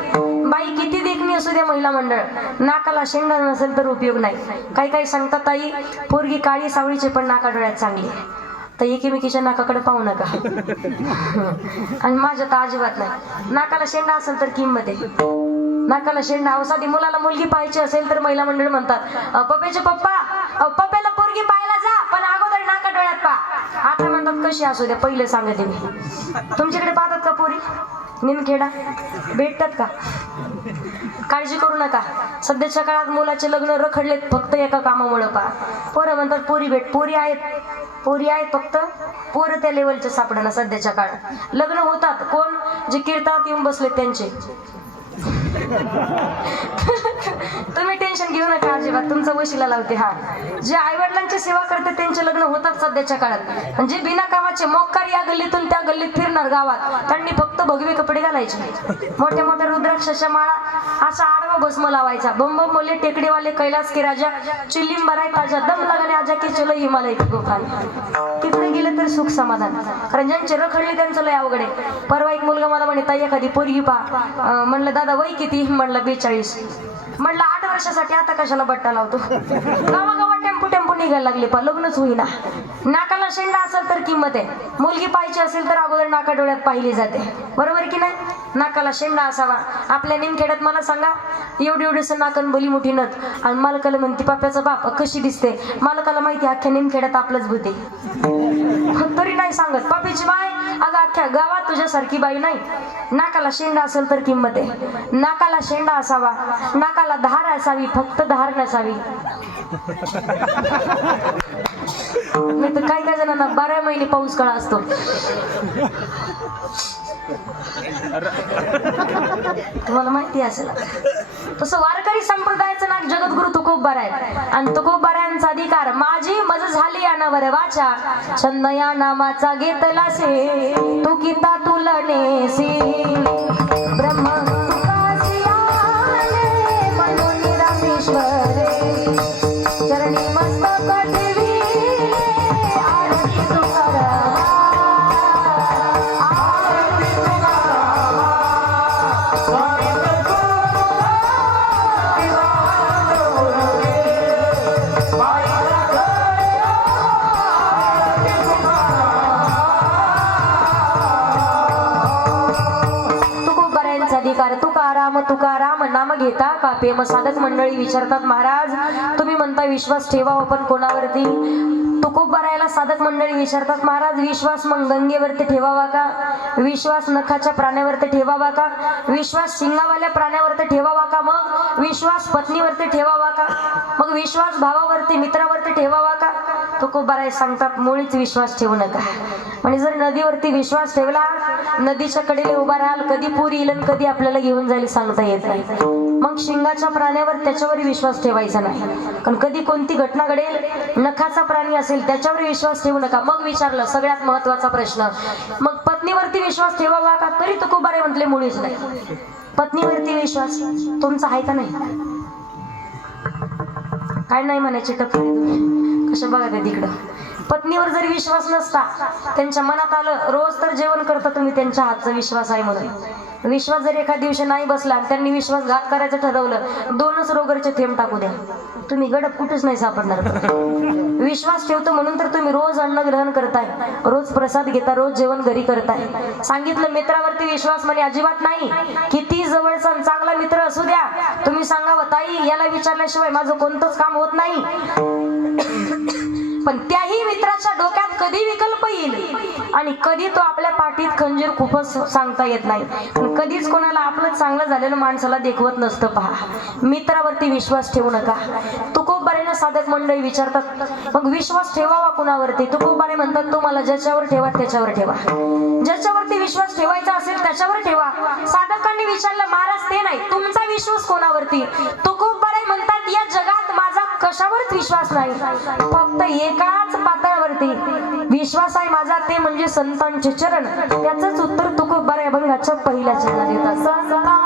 बाई किती देखणी असू द्या महिला मंडळ, नाकाला शेंडा नसेल तर उपयोग नाही. काही सांगतात ताई पोरगी काळी सावळीचे पण नाका डोळ्यात चांगली आहे, तर एकीमेकीच्या नाकाकडे पाहू नका. आणि माझ्या तर अजिबात नाही. नाकाला शेंडा असेल तर किंमत आहे. नाकाला शेंडा साधी मुलाला मुलगी पाहायची असेल तर महिला मंडळ म्हणतात पप्प्याचे पप्पा पप्प्याला पोरगी पाहायला जा पण अगोदर नाका डोळ्यात पा. आता म्हणतात कशी असू द्या पहिले सांगते मी. तुमच्याकडे पाहतात का पोरी निमखेडा भेटतात का? काळजी करू नका. सध्याच्या काळात मुलाचे लग्न रखडलेत फक्त एका कामामुळे. पा पोरं म्हणतात पोरी भेट, पोरी आहेत फक्त पोरं त्या लेवलचे सापडणं. सध्याच्या काळात लग्न होतात कोण जे कीर्तनात येऊन बसले त्यांचे. तुम्ही टेन्शन घेऊ नका अजिबात, तुमचा वशिला लावते. हा जे आई वडिलांची सेवा करते त्यांचे लग्न होतात सध्याच्या काळात. आणि जे बिना कामाचे मोक्कार या गल्लीतून त्या गल्लीत फिरणार गावात त्यांनी फक्त भगवे कपडे घालायचे, मोठ्या मोठ्या रुद्राक्षाच्या माळा, असा आडवा भस्म लावायचा. बम बम बोले टेकडीवाले कैलास के राजा चिल्लीम बराय ताजा दम लगाने आजा की चलो हिमालय की गोपाल. तिकडे गेले तर सुख समाधान. कारण ज्यांचे रखडले त्यांचं लय अवघड आहे. परवा एक मुलगा मला म्हणे ताई एखादी पोरगी पा. म्हणलं दादा वय किती? म्हणलं 42. म्हणलं 8 वर्षासाठी आता कशाला बट्टा लावतो? गावागावात टेम्पो निघायला लागले पा, लग्नच होईना. नाकाला शेंडा असेल तर किंमत आहे. मुलगी पाहायची असेल तर अगोदर नाका डोळ्यात पाहिली जाते, बरोबर की नाही? नाकाला शेंडा असावा. आपल्या निमखेड्यात मला सांगा एवढीसं नाकन भली मोठी नथ आणि मालकाला म्हणते पाप्याचा बाप कशी दिसते. मालकाला माहिती अख्ख्या निमखेड्यात आपलंच भूते, तरी नाही सांगत. पापीची बाय अगं अख्ख्या गावात तुझ्यासारखी बाई नाही. नाकाला शेंडा असेल तर किंमत आहे. नाकाला शेंडा असावा, नाकाला धार असावी, फक्त धार नसावी. नाही तर काही जणांना 12 महिने पाऊस काळ असतो. तुम्हाला माहिती असेल. तसं वारकरी संप्रदायाचं नाक जगद्गुरु तुकोबा आहे. आणि तुकोबा यांचा अधिकार माझी मज झाली अनावर वाचा छंद या नामाचा घेतला से तू किता तुलनेसी ब्रह्म तुकासी आले म्हणून रामेश्वरे चरणी मस्तक ठेवी आरती तुकाराम आरती तुकाराम नाम घेता का? प्रेम साधक मंडळी विचारतात महाराज तुम्ही म्हणता विश्वास ठेवावा पण कोणावरती? तुकोबारायला साधक मंडळी विचारतात महाराज विश्वास मग गंगेवरती ठेवावा का? विश्वास नखाच्या प्राण्यावरती ठेवावा का? विश्वास शिंगावाल्या प्राण्यावरती ठेवावा का? मग विश्वास पत्नीवरती ठेवावा का? मग विश्वास भावावरती मित्रावरती ठेवावा का? तुकोबाराय सांगतात मुळीच विश्वास ठेवू नका. म्हणजे जर नदीवरती विश्वास ठेवला नदीच्या कडेला उभा राहाल कधी पूर येईल आणि कधी आपल्याला घेऊन जाईल सांगता येत नाही. मग शिंगाच्या प्राण्यावर त्याच्यावर विश्वास ठेवायचा नाही, कारण कधी कोणती घटना घडेल. नखाचा प्राणी असेल त्याच्यावर विश्वास ठेवू नका. मग विचारलं सगळ्यात महत्वाचा प्रश्न मग पत्नीवरती विश्वास ठेवावा का? तरी तुकोबाराय म्हटले मुळीच नाही. पत्नीवरती विश्वास तुमचा आहे का नाही? काय नाही म्हणायचे टप्पे कशा बघा ते तिकडं. पत्नीवर जरी विश्वास नसता, त्यांच्या मनात आलं रोज तर जेवण करता तुम्ही त्यांच्या हातचा विश्वास आहे म्हणून, विश्वास जर एका दिवशी नाही बसला आणि त्यांनी विश्वासघात करायचं ठरवलं, 2च रोगरचे थेंब टाकू द्या, तुम्ही गडप कुठेच नाही सापडणार. विश्वास ठेवतो म्हणून तर तुम्ही रोज अन्न ग्रहण करताय, रोज प्रसाद घेता, रोज जेवण घरी करताय. सांगितलं मित्रावरती विश्वास म्हणे अजिबात नाही. किती जवळचा आणि चांगला मित्र असू द्या, तुम्ही सांगावं ताई याला विचारल्याशिवाय माझं कोणतंच काम होत नाही, पण त्याही मित्राच्या डोक्यात कधी विकल्प येईल आणि कधी तो आपल्या पाठीत खंजीर खूपच सांगता येत नाही. पण कधीच कोणाला आपलं चांगलं झालेलं माणसाला देखवत नसतं. पहा, मित्रावरती विश्वास ठेवू नका. तुकोबारेनं साधक मंडळी विचारतात, मग विश्वास ठेवावा कुणावरती? तुकोबारे म्हणतात, तुम्हाला ज्याच्यावर ठेवा त्याच्यावर ठेवा, ज्याच्यावरती विश्वास ठेवायचा असेल त्याच्यावर ठेवा. साधकांनी विचारलं, महाराज ते नाही, तुमचा विश्वास कोणावरती? तुकोबारे म्हणतात, या जगात माझा कशावरच विश्वास नाही, फक्त एकाच पातळीवरती विश्वास आहे माझा, ते म्हणजे संतांचे चरण. त्याचंच उत्तर तुकोबारे अभंगाच्या पहिल्या चरणात येतात. संतांचे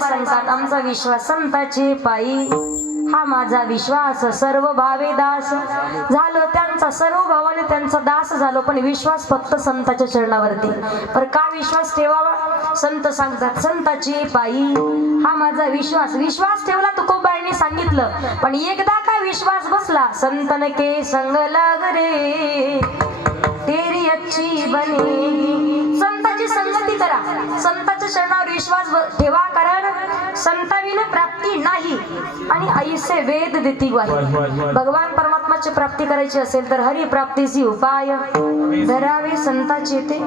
संतात आमचा विश्वास संताची पायी, हा माझा विश्वास सर्व भावे दास झालो त्यांचा, सर्व भावाने त्यांचा दास झालो, पण विश्वास फक्त संताच्या चरणावरती. पर का विश्वास ठेवावा? संत सांगतात संताची पायी हा माझा विश्वास. विश्वास ठेवला तुकोबाईंनी सांगितलं, पण एकदा का विश्वास बसला, संतन के संग लाग रे तेरी अच्छी बनेगी. संताची संगती करा, संताच्या चरणावर विश्वास ठेवा. कारण संताविन प्राप्ती नाही आणि ऐसे वेद देती ग्वाही. भगवान परमात्माची प्राप्ती करायची असेल तर हरी प्राप्तीची उपाय धरावे संताचे ते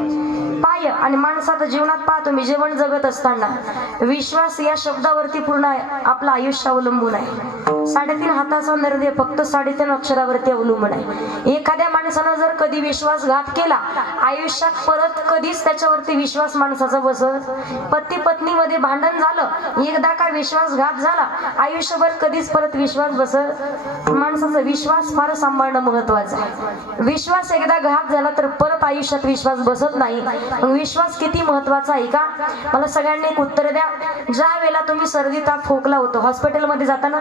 पाय. आणि माणसाचं जीवनात पहा तुम्ही, जीवन जगत असताना विश्वास या शब्दावरती पूर्ण आपलं आयुष्य अवलंबून आहे. 3.5 हाताचा निर्णय फक्त 3.5 अक्षरावरती अवलंबून आहे. एखाद्या माणसानं जर कधी विश्वासघात केला, आयुष्यात परत कधीच त्याच्यावरती विश्वास माणसाचा बसत. पती पत्नीमध्ये भांडण झालं, एकदा का विश्वासघात झाला, आयुष्यभर कधीच परत विश्वास बसत. माणसाचा विश्वास फार सांभाळणं महत्वाचं आहे. विश्वास एकदा घात झाला तर परत आयुष्यात विश्वास बसत नाही. विश्वास किती महत्वाचा आहे का? मला सगळ्यांनी एक उत्तर द्या. ज्या वेळेला तुम्ही सर्दी ताप खोकला होतो, हॉस्पिटलमध्ये जाताना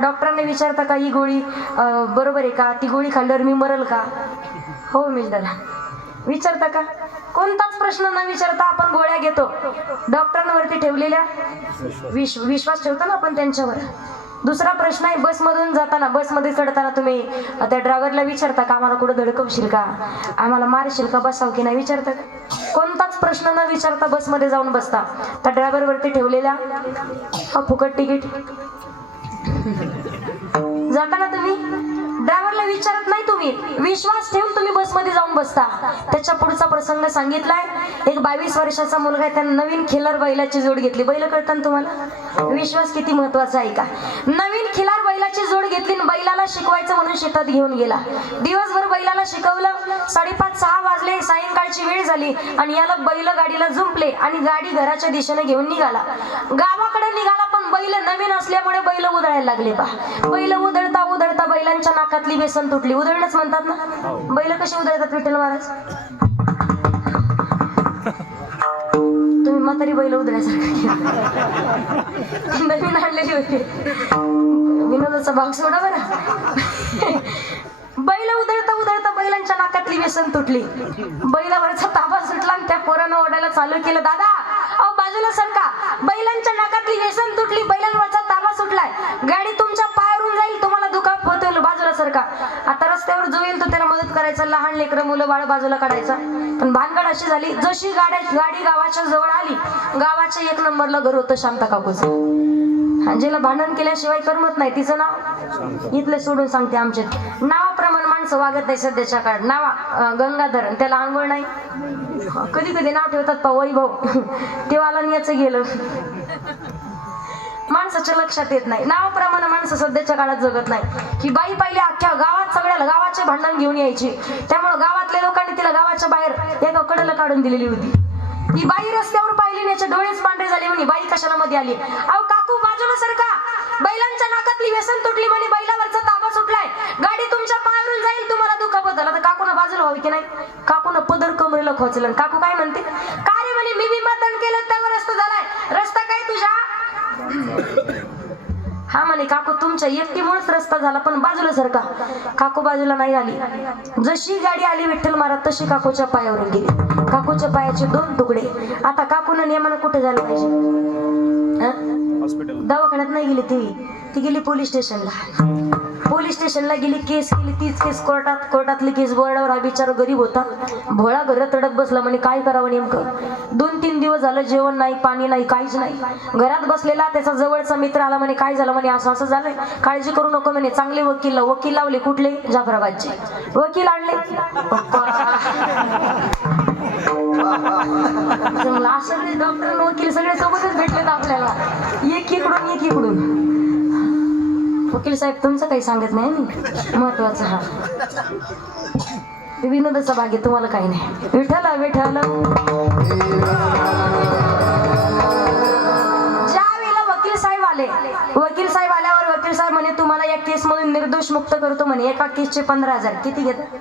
डॉक्टरांनी विचारता का ही गोळी बरोबर आहे का, ती गोळी खाल्ल्यावर मी मरल का? हो मिळतं. विचारता का? कोणताच प्रश्न न विचारता आपण गोळ्या घेतो. डॉक्टरांवरती ठेवलेल्या विश्वास ठेवतो ना आपण त्यांच्यावर. दुसरा प्रश्न आहे, बसमधून जाताना, बसमध्ये चढताना तुम्ही त्या ड्रायव्हरला विचारता का आम्हाला कुठं धडकवशील का, आम्हाला मारशील का, बसाव की नाही विचारता? कोणताच प्रश्न न विचारता बसमध्ये जाऊन बसता. त्या ड्रायव्हरवरती ठेवलेल्या फुकट तिकीट. जाताना तुम्ही ड्रायव्हरला विचारत नाही, तुम्ही विश्वास ठेवून तुम्ही बसमध्ये जाऊन बसता. त्याच्या पुढचा प्रसंग सांगितलाय. एक 22 वर्षाचा मुलगा आहे, त्याने नवीन खिलार बैलाची जोड घेतली. बैल कळतात ना तुम्हाला? विश्वास किती महत्वाचा आहे का? नवीन खिलार बैलाची जोड घेतली, बैलाला शिकवायचं म्हणून शेतात घेऊन गेला. दिवसभर बैलाला शिकवलं. 5:30-6 वाजले, सायंकाळची वेळ झाली आणि याला बैल गाडीला जुंपले आणि गाडी घराच्या दिशेने घेऊन निघाला. गावाकडे निघाला, पण बैल नवीन असल्यामुळे बैल उधळायला लागले. पहा, बैल उधळता उधळता बैलांच्या नाकातली बेसन तुटली. उधळणंच म्हणतात ना. बैल कसे उधळतात विठ्ठल महाराज? तुम्ही म्हातारी बैल उधळायसारखं नवीन आणलेली होती. विनोदाचा भाग सोडा बरं. बैल उधळता उधळता बैलांच्या नाकातली बेसन तुटली. बैलावरचा ताबा सुटला आणि त्या पोरानं ओढायला चालू केलं. दादा अहो बाजूला सरका, बैलांच्या नाकातली बेसन तुटली, बैलांवरचा ताबा सुटलाय, गाडी तुमच्या पायावरून जाईल, तुम्हाला दुखापत होईल, बाजूला सरका. आता रस्त्यावर जो येईल तो त्याला मदत करायचा, लहान लेकरं मुलं बाळ बाजूला काढायचा. पण भानगड अशी झाली, जशी गाडी गावाच्या जवळ आली, गावाच्या 1 नंबरला घर होतं शांता काकूचं. जिला भांडण केल्याशिवाय करमत नाही, तिचं नाव इथले सोडून सांगते. आमच्या नावाप्रमाणे माणसं वागत नाही सध्याच्या काळात. नाव गंगाधर, त्याला आंघोळ नाही. कधी कधी नाव ठेवतात पा वैभव, तेव्हाला याचं गेलं. माणसाच्या लक्षात येत नाही. नावाप्रमाणे माणसं सध्याच्या काळात जगत नाही. ही बाई पहिले अख्ख्या गावात सगळ्याला गावाचे भांडण घेऊन यायची. त्यामुळे गावातल्या लोकांनी तिला गावाच्या बाहेर एका कडेला काढून दिलेली होती. ही बाई रस्त्यावर पाहिली, याचे डोळेच पांढरे झाले. म्हणे बाई कशाला मध्ये आली? अहो काकू बाजूला सरका, बैलांच्या नाकातली व्यसन तुटली, म्हणे बैलावरचा ताबा सुटलाय, गाडी तुमच्या पायावरून जाईल, तुम्हाला दुखापत झाला. तर काकूनं बाजूला व्हावी की नाही? काकूनं पदर कमरेला खोचलं. काकू काय म्हणते? का रे म्हणे, मी विमातन केलं त्यावर रस्ता झालाय. रस्ता काय तुझ्या? हा म्हणे काकू तुमच्या एकटीमुळेच रस्ता झाला, पण बाजूला सरका. काकू बाजूला नाही आली. जशी गाडी आली विठ्ठल महाराज तशी काकूच्या पायावरून गेली. काकूच्या पायाचे 2 तुकडे. आता काकूनं नियमानं कुठे झालं पाहिजे? दवाखान्यात नाही गेली, ती गेली पोलीस स्टेशनला. पोलीस स्टेशनला गेली, केस केली. तीच केस कोर्टातली केस बोर्डावर. हा बिचारा गरीब होता, भोळा घरात रडत बसला. म्हणे काय करावं नेमकं? 2-3 दिवस झालं जेवण नाही, पाणी नाही, काहीच नाही. घरात बसलेला त्याचा जवळचा मित्र आला. म्हणे काय झालं? म्हणे असं असं झालंय, काळजी करू नको म्हणे. चांगले वकील लावले. कुठले? जाफराबादचे वकील आणले. असं डॉक्टर वकील सगळे सोबतच भेटलेत आपल्याला, एक इकडून. वकील साहेब तुमचं काही सांगत नाही मी, महत्वाचं. हा विनोदाचा भाग आहे, तुम्हाला काही नाही. विठ्ठल ज्या वेळेला वकील साहेब आले, वकील साहेब आल्यावर वकील साहेब म्हणे तुम्हाला या केस मधून निर्दोष मुक्त करतो म्हणे. एका केसचे 15,000. किती घेतात?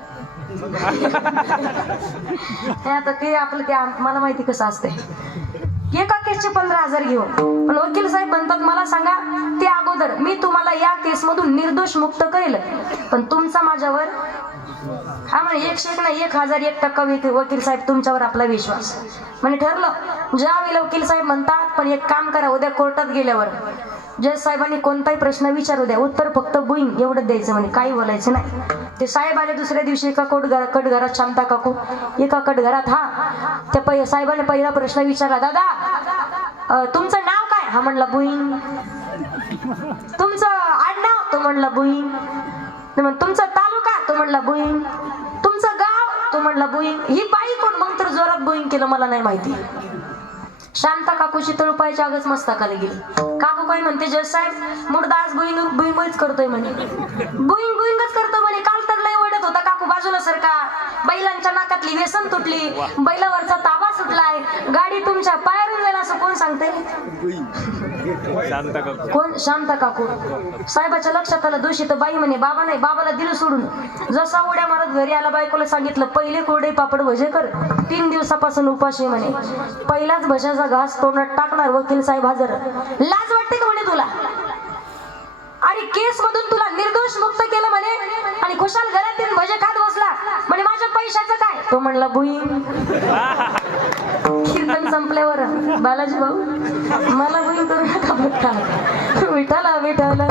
आता ते आपलं ते मला माहिती कसं असतंय. एका केसचे 15,000 घेऊन. पण वकील साहेब म्हणतात मला सांगा ते अगोदर मी तुम्हाला या केस मधून निर्दोष मुक्त करेल, पण तुमचा माझ्यावर हा म्हणे 101 नाही 1001% वकील साहेब तुमच्यावर आपला विश्वास. म्हणजे ठरलं. ज्या वेळेला वकील साहेब म्हणतात पण एक काम करा, उद्या कोर्टात गेल्यावर जज साहेबांनी कोणताही प्रश्न विचारू द्या, उत्तर फक्त बुईंग एवढंच द्यायचं म्हणे, काही बोलायचं नाही. ते साहेब आले दुसऱ्या दिवशी. एका कटघरात शांता काकू, एका कटघरात. हा त्या साहेबांनी पहिला प्रश्न विचारला, दादा तुमचं नाव काय? हा म्हणला बुईन. तुमचं आडनाव? तो म्हणला बुईन. तुमचा तालुका? तो म्हणला बुईन. तुमचं गाव? तो म्हणला बुईन. ही बाई कोण? मग तर जोरात बुईन केलं, मला नाही माहिती. शांता काकूची तळपायच्या आगच मस्तकाला गेली. काकू काय म्हणते, जज साहेब मुर्दा आज बुईंगच करतोय म्हणे. बुईंगच करतो म्हणे. काल तर लय ओढत होता काकू बाजूला सरका. बैलांच्या नाकातली व्यसन तुटली, बैलावरचा ताबा सुटलाय, गाडी तुमच्या पायावरून जाईल असं कोण सांगते? शांता काकू. कोण? शांता काकू. साहेबाच्या लक्षात आलं दोषी तर बाई म्हणे बाबा नाही, बाबाला दिलं सोडून. जसा उड्या मारत घरी आला बायकोला सांगितलं पहिले कोरडे पापड भजे कर, 3 दिवसापासून उपाशी म्हणे. पहिलाच भज्याचा घास तोंडात टाकणार वकील साहेब हजर. लाज वाटते का म्हणे तुला? आणि केस मधून तुला निर्दोष मुक्त केलं म्हणे आणि खुशाल घरात येऊन भजे खात बसला म्हणे. माझ्या पैशाचं काय? तो म्हणला बुई. कीर्तन संपल्यावर बालाजी भाऊ मला बुई करू नका बघा. विठाला विठाला.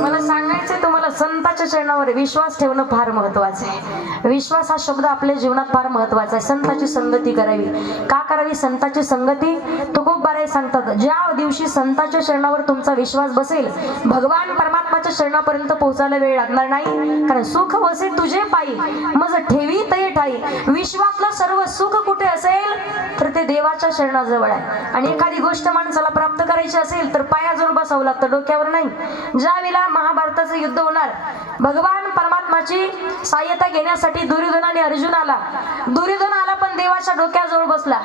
मला सांगायचंय तुम्हाला, संताच्या चरणावर विश्वास ठेवणं फार महत्वाचं आहे. विश्वास हा शब्द आपल्या जीवनात फार महत्वाचा आहे. संताची संगती करावी. का करावी संताची संगती? तुकोबाराय सांगतात, ज्या दिवशी संताच्या चरणावर तुमचा विश्वास बसेल भगवान परमात्माच्या चरणापर्यंत पोहोचायला वेळ लागणार नाही. कारण सुख बसे तुझे पायी मज ठेवी तये ठाई. विश्वातलं सर्व सुख कुठे असेल तर ते देवाच्या चरणाजवळ आहे. आणि एखादी गोष्ट माणसाला प्राप्त करायची असेल तर पायाजवळ बसावं लागतं, डोक्यावर नाही. ज्या वेळेला महाभारताचं युद्ध होणार, भगवान परमात्माची सहाय्यता घेण्यासाठी दुर्योधन आणि अर्जुन आला. दुर्योधन आला पण देवाच्या डोक्याजवळ बसला.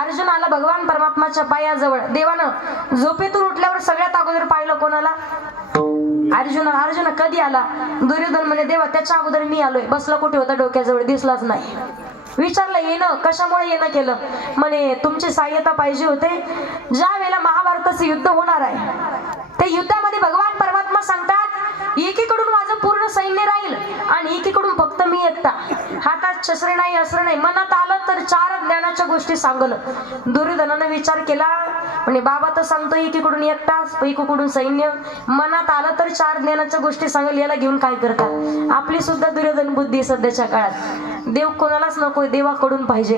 अर्जुन आला भगवान परमात्माच्या पायाजवळ. देवानं झोपेतून उठल्यावर सगळ्यात अगोदर पाहिलं कोणाला? अर्जुन कधी आला? दुर्योधन म्हणे देवा त्याच्या अगोदर मी आलोय. बसला कुठे होता? डोक्याजवळ. दिसलाच नाही. विचारलं येणं कशामुळे येणं केलं? म्हणे तुमची सहाय्यता पाहिजे होते. ज्या वेळेला महाभारताचं युद्ध होणार आहे त्या युद्धामध्ये भगवान परमात्मा सांगतात एकीकडून माझं पूर्ण सैन्य राहील आणि एकीकडून फक्त मी एकटा. हातात शस्त्र नाही, अस्त्र नाही. मनात आलं तर 4 ज्ञानाच्या गोष्टी सांगलं. दुर्योधनानं विचार केला म्हणे बाबा तर सांगतो एकीकडून एकटाच, एकीकडून सैन्य. मनात आलं तर 4 ज्ञानाच्या गोष्टी सांगल. याला घेऊन काय करता? आपली सुद्धा दुर्योधन बुद्धी सध्याच्या काळात. देव कोणालाच नको, देवाकडून पाहिजे.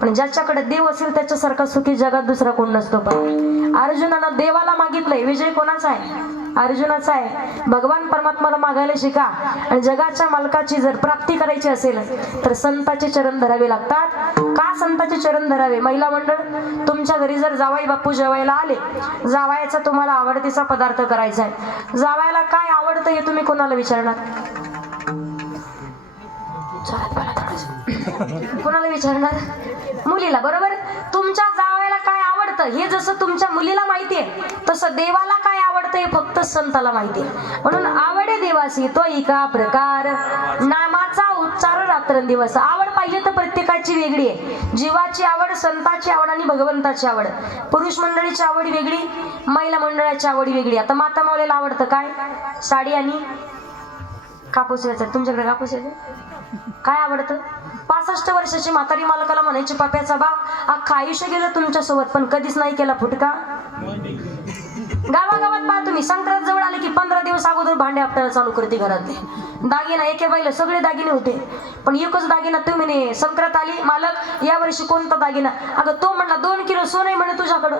पण ज्याच्याकडे देव असेल त्याच्यासारखा सुखी जगात दुसरा कोण नसतो. पण अर्जुनानं देवाला मागितलंय. विजय कोणाचा आहे? अर्जुनाचा आहे. भगवान परमात्माला मागायला शिका. आणि जगाच्या मालकाची जर प्राप्ती करायची असेल तर संताचे चरण धरावे लागतात. का संताचे चरण धरावे? महिला मंडळ, तुमच्या घरी जर जावाई बापू जेवायला आले, जावायचा तुम्हाला आवडतीचा पदार्थ करायचा आहे. जावायला काय आवडतं हे तुम्ही कोणाला विचारणार? कोणाला विचारणार? मुलीला. बरोबर. तुमच्या जावयाला काय आवडतं हे जसं तुमच्या मुलीला माहितीये तसं देवाला काय आवडतं हे फक्त संताला माहितीये. म्हणून आवडे देवासी तो एका प्रकार नामाचा उच्चार रात्रंदिवस. आवड पाहिजे तर प्रत्येकाची वेगळी आहे. जीवाची आवड, संताची आवड आणि भगवंताची आवड. पुरुष मंडळीची आवड वेगळी, महिला मंडळाची आवड वेगळी. आता माता मावलेला आवडतं काय? साडी आणि कापूस यायचं. तुमच्याकडे कापूस यायचं काय आवडतं? 65 वर्षाची म्हातारी मालकाला म्हणायची पाप्याचा बा अख्खा आयुष्य गेलं तुमच्यासोबत पण कधीच नाही केला फुटका. गावागावात पहा तुम्ही, संक्रांत जवळ आले की 15 दिवस अगोदर भांडे आपल्याला चालू करते घरातले. दागिना एके बाईला सगळे दागिने होते पण एकच दागिना तुम्ही म्हणे संक्रांत आली मालक या वर्षी कोणता दागिना? अगं तो म्हणला 2 किलो सोनं आहे म्हणे तुझ्याकडं.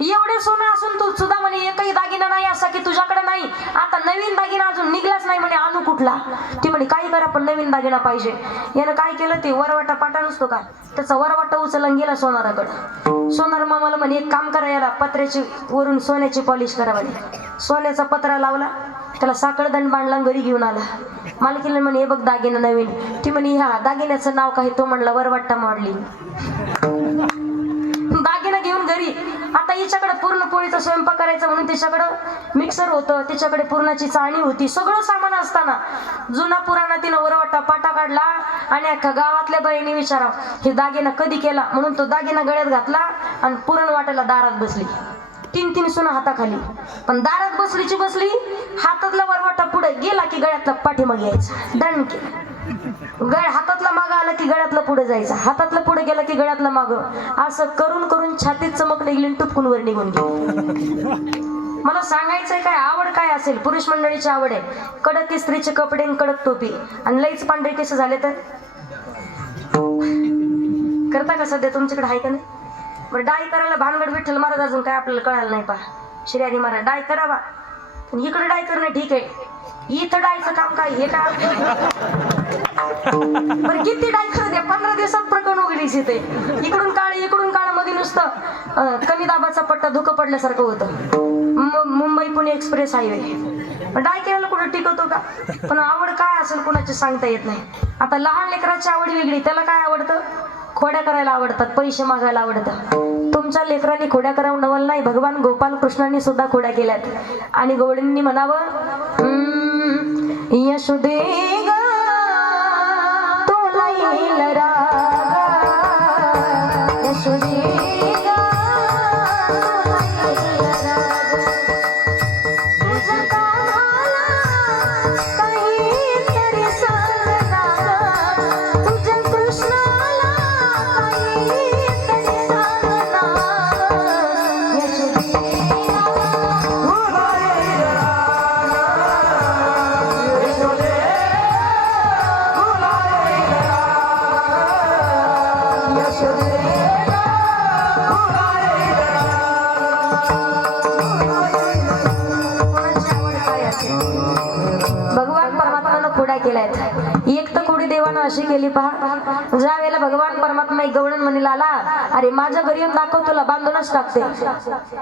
एवढे सोनं असून तू सुद्धा म्हणे एकही दागिना नाही असा की तुझ्याकडे नाही. आता नवीन दागिना अजून निघलाच नाही म्हणे. आणू कुठला? ती म्हणे काही करा पण नवीन दागिना पाहिजे. यानं काय केलं? ते वरवाटा पाटा नसतो का, त्याचा वरवाटा उचलून गेला सोनाराकडं. सोनार मामाला म्हणे एक काम करा, याला पत्र्याची वरून सोन्याची पॉलिश करा म्हणे. सोन्याचा पत्रा लावला, त्याला साखळदंड बांधला, घरी घेऊन आला. मालकीला म्हणे हे बघ दागिना नवीन. ती म्हणे ह्या दागिन्याचं नाव काय? तो म्हणला वरवाटा मॉडली. दागिना घेऊन घरी. आता हिच्याकडे पूर्ण पोळीचा स्वयंपाक करायचा म्हणून तिच्याकडं मिक्सर होतं, तिच्याकडे पूर्णाची चाळणी होती, सगळं सामान असताना जुना पुराणा तिनं वरवाटा पाटा काढला आणि अख्खा गावातल्या बाईने विचारा हे दागिना कधी केला म्हणून तो दागिना गळ्यात घातला आणि पुरण वाटायला दारात बसली. 3 सुना हाताखाली. पण दारात बसलीची बसली, हातातला वरवाटा पुढे गेला की गळ्यातला पाठीमागे यायचा. दंड केला. हातातला मागं आला की गळ्यातला पुढे जायचा, हातातला पुढे गेला की गळ्यातला मागं. असं करून करून छातीत चमक निघली, टुपकून वर निघून गेली. मला सांगायचंय काय आवड काय असेल? पुरुष मंडळीची आवड आहे कडक इस्त्रीचे कपडे, कडक टोपी आणि लईच पांढरे केस झाले तर करता का सध्या तुमच्याकडे आहे का नाही? बरं डाय करायला भानगड विठ्ठल महाराज अजून काय आपल्याला कळायला नाही पहा. श्रेयानी महाराज डाय करावा पण इकडे डाय करणं ठीक आहे, इथं डायचं काम काय हे काय? बरं किती डाय करू द्या, 15 दिवसात प्रकरण उघडीच येते. इकडून काळ मध्ये नुसतं कमी दाबाचा पट्टा धुकं पडल्यासारखं होतं. मुंबई पुणे एक्सप्रेस हायवे डाय केलेला कुठं टिकवतो का? पण आवड काय असेल कुणाची सांगता येत नाही. आता लहान लेकराची आवड वेगळी, त्याला काय आवडतं? खोड्या करायला आवडतात, पैसे मागायला आवडतात. तुमच्या लेकरांनी खोड्या करावं नवल नाही, भगवान गोपाल कृष्णांनी सुद्धा खोड्या केल्यात. आणि गवळींनी म्हणावं यशोदे ग तोला येईल राग, यशोदे ग तोला येईल राग. तुझ्या कानाला काहीतरी सांग ना ग, तुझ्या कृष्णाला काहीतरी सांग ना ग, यशोदे भगवान परमात्मानं खोड्या केल्यात. एक तर खोडी देवानं अशी केली पहा, ज्या वेळेला भगवान परमात्मा एक गवळण म्हणीला आला, अरे माझ्या घरी येऊन दाखव, तुला बांधूनच टाकते.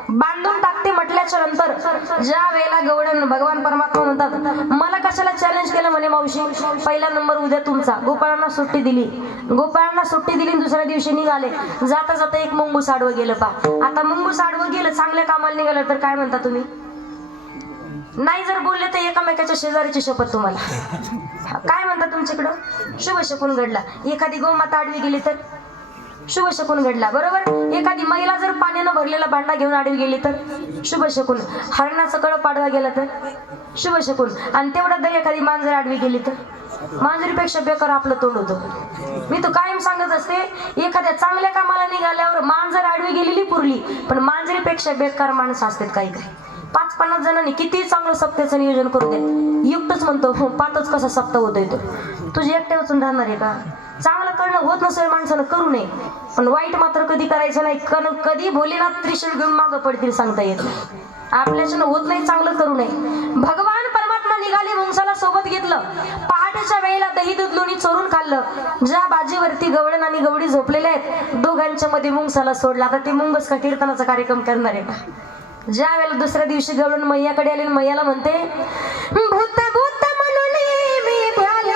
बांधून टाकते म्हटल्याच्या नंतर ज्या वेळेला गवळण भगवान परमात्मा म्हणतात मला कशाला चॅलेंज केलं म्हणे मावशी, पहिला नंबर उद्या तुमचा. गोपाळांना सुट्टी दिली, दुसऱ्या दिवशी निघाले. जाता जाता एक मुंगूस आडवं गेलं पहा. आता मुंगूस आडवं गेलं, चांगल्या कामाला निघालं तर काय म्हणता तुम्ही? नाही जर बोलले तर एकामेकाच्या शेजारीची शपथ तुम्हाला. काय म्हणतात तुमच्याकडं? शुभ शकून घडला. एखादी गोमाता आडवी गेली तर शुभ शकून घडला, बरोबर. एखादी महिला जर पाण्यानं भरलेला भांडा घेऊन आडवी गेली तर शुभ शकून. हरणाचं कळप पाडवा गेला तर शुभ शकून. आणि तेवढ्यात जर एखादी मांजर आडवी गेली तर मांजरीपेक्षा बेकार आपलं तोंड होतं. मी तो कायम सांगत असते, एखाद्या चांगल्या कामाला निघाल्यावर मांजर आडवी गेलेली पुरली, पण मांजरीपेक्षा बेकार माणसं असतात काही काही. 5-50 जणांनी किती चांगलं सप्त्याचं नियोजन करू द्या, युक्तच म्हणतो पातच कसा सप्ताह होतोय तो. तुझी एकटे वाचून राहणार आहे का? चांगलं करणं होत नसेल माणसानं करू नये, पण वाईट मात्र कधी करायचं नाही. कधी भोलेनाथ त्रिशूळ घेऊन मागं पडतील सांगता येत नाही. आपल्याच्यानं होत नाही चांगलं करू नये. भगवान परमात्मा निघाले, मुंगसाला सोबत घेतलं. पहाटेच्या वेळेला दही दूध लोणी चोरून खाल्लं. ज्या बाजीवरती गवळण आणि गवडी झोपलेले आहेत, दोघांच्या मध्ये मुंगसाला सोडला. आता ते मुंगस का कीर्तनाचा कार्यक्रम करणार आहे का? ज्या वेळेला दुसऱ्या दिवशी गवळण मैयाकडे आली, मैयाला म्हणते भूत भूत म्हणून मी भ्याले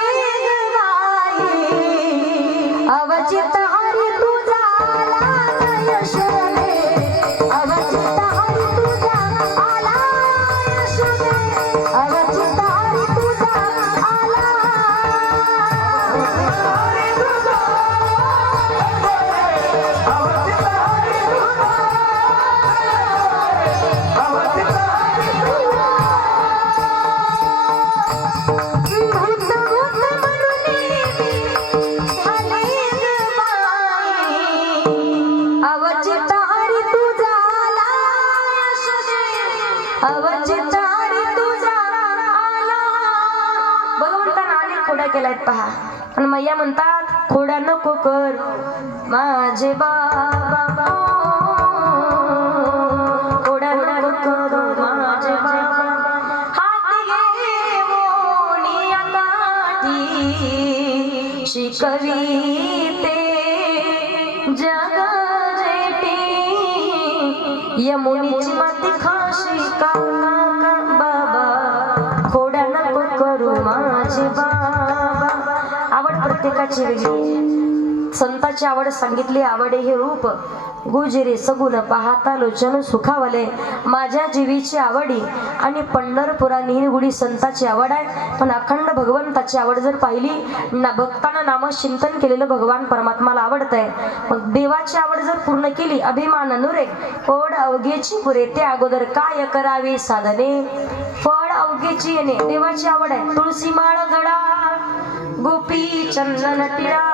गाई, अवचित हरी तुझा आला यशोदे, अवचित हरी तुझा आला यशोदे, अवचित हरी तुझा आला. भगवंतानं अनेक खोड्या केल्यात पहा. आणि मैया म्हणतात खोड्या नको कर माझे बाबा, खोड्या नको कर माझे बाबा. हाती घेऊन या काठी शिकविते जग जेठी, यमुनीची माती खाशी का बाबा, खोड्या नको करू माझे बाबा. आवड प्रत्येकाची वेगळी. संताची आवड सांगितली, आवडे हे रूप गुजरे सगुण पाहता लोचन सुखावले. माझ्या जीवीची आवडी आणि पंढरपुरा निरगुडी संताची आवड आहे. पण अखंड भगवंताची आवड जर पाहिली ना, भक्तांना नाम चिंतन केलेलं भगवान परमात्माला आवडतंय. मग देवाची आवड जर पूर्ण केली, अभिमान नुरे ओढ अवघेची पुरे, ते अगोदर काय करावे साधने, फळ अवघेची येणे. देवाची आवड आहे. तुळशी माळ गळा गोपी चंदन टिळा,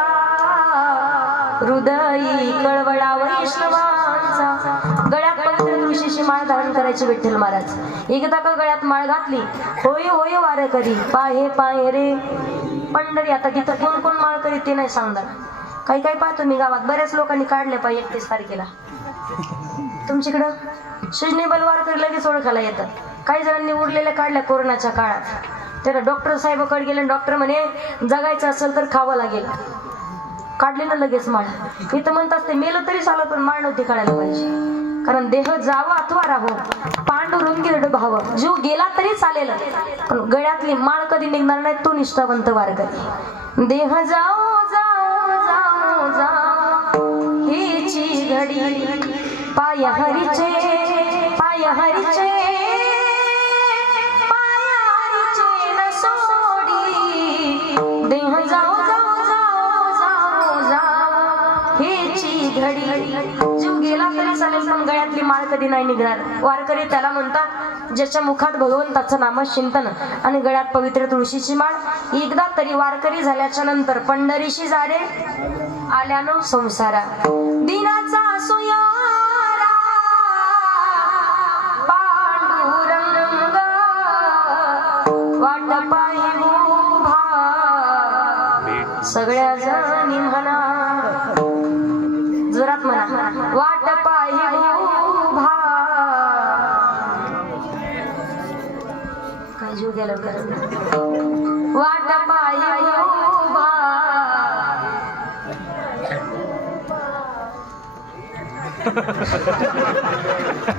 हृदयी कळवळा वैष्णवांचा. गळ्यात पवित्र तुळशीची माळ धारण करायची विठ्ठल महाराज. एकदा का गळ्यात माळ घातली, होय होय वार करी पाहे पाहे रे पंढरी. आता तिथं कोण कोण माळ करी ते नाही सांगणार. काही काही पाहतो मी गावात बऱ्याच लोकांनी काढले पाहिजे 31 तारखेला. तुमच्याकडं सिजनेबल वारकरी लगेच ओळखायला येतात. काही जणांनी उरलेल्या काढल्या कोरोनाच्या काळात. त्याला डॉक्टर साहेबाकडे गेले, डॉक्टर म्हणे जगायचं असेल तर खावं लागेल. काढले ना लगेच माळ. इथं म्हणतात ते मेलं तरी चालत पण माळ नव्हती काढायला पाहिजे. कारण देह जावा अथवा राहो पांडुरंगी भाव, जीव गेला तरी चालेल पण गळ्यातली माळ कधी निघणार नाही. तो निष्ठावंत वारकरी. देह जाओ जाओ जाओ जाओ हीची घडी पाय हरीचे पाय हरीचे पाय हरीचे न सोडी. देह जाओ जाओ जाओ जाओ जाओ हीची घडी. जीव गेला तरी चालेल पण गळ्यातली माळ कधी नाही निघणार. वारकरी त्याला म्हणतात ज्याच्या मुखात भगवंताचं नामचिंतन आणि गळ्यात पवित्र तुळशीची माळ. एकदा तरी वारकरी झाल्याच्या नंतर पंढरीशी जारे आल्यानं संसारा. दिनाचा सुयारा पांडुरंग वाट पायी उभा सगळ्या जणी म्हणा, जोरात म्हणा, वाट पायी उभा. काय जीव गेला वाट पायी उभा.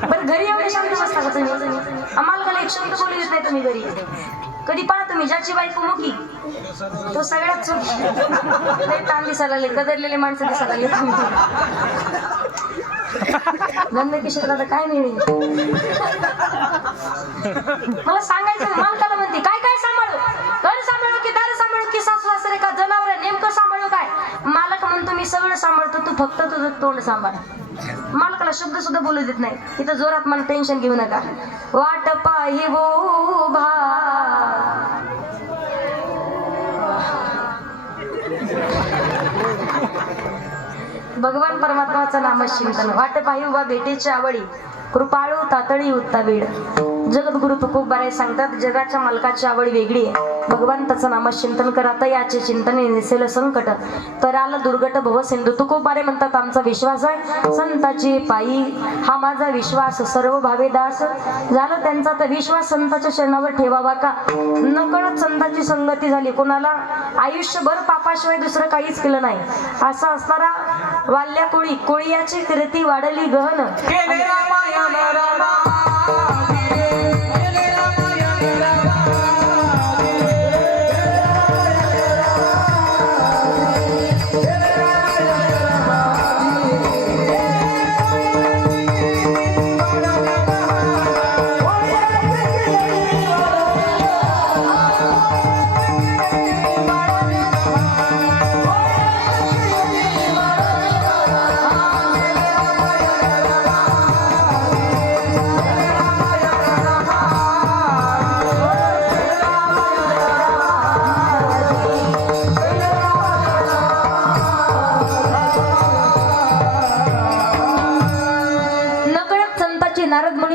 बरं घरी एवढे शांत बसता का तुम्ही? आम्हाला मला एक शब्द बोलू देत नाही तुम्ही घरी. कधी पाहा तुम्ही ज्याची बायको मुकी तो सगळ्यात चुकी. ताण दिसायला लागले, कदरलेले माणसं दिसायला लागले. नंद किशोरला तर काय मिळेल मला सांगायचं. मालकाला म्हणते काय काय सांभाळू, घर सांभाळू की दार सांभाळू की सासू सासरे का जनावर नेमकं सांभाळू काय. मालक म्हणतो मी सगळं सांभाळतो, तू फक्त तुझं तोंड सांभाळ. मालकाला शब्द सुद्धा बोलू देत नाही. इथं जोरात मला टेन्शन घेऊ नका. वाट पायी उभा भगवान परमात्माचं नामचिंतन. वाट पायी उभा भेटीची आवडी कृपाळू तातळी उत्तावीड. जगद्गुरु तुकोबाराय सांगतात जगाच्या मालकाची आवड वेगळी आहे. भगवंताचं नामचिंतन करता याचे चिंतने निसेल संकट तर आलं दुर्गट भव सिंधू. तुकोबारे म्हणतात आमचा विश्वास आहे संताची पायी हा माझा विश्वास. सर्व भावे दास झालं त्यांचा तर विश्वास संताच्या शरणावर ठेवावा का. नकळत संताची संगती झाली. कोणाला आयुष्यभर पापाशिवाय दुसरं काहीच केलं नाही असं असणारा वाल्या कोळी कोळीयाची कीर्ती वाढली गहन.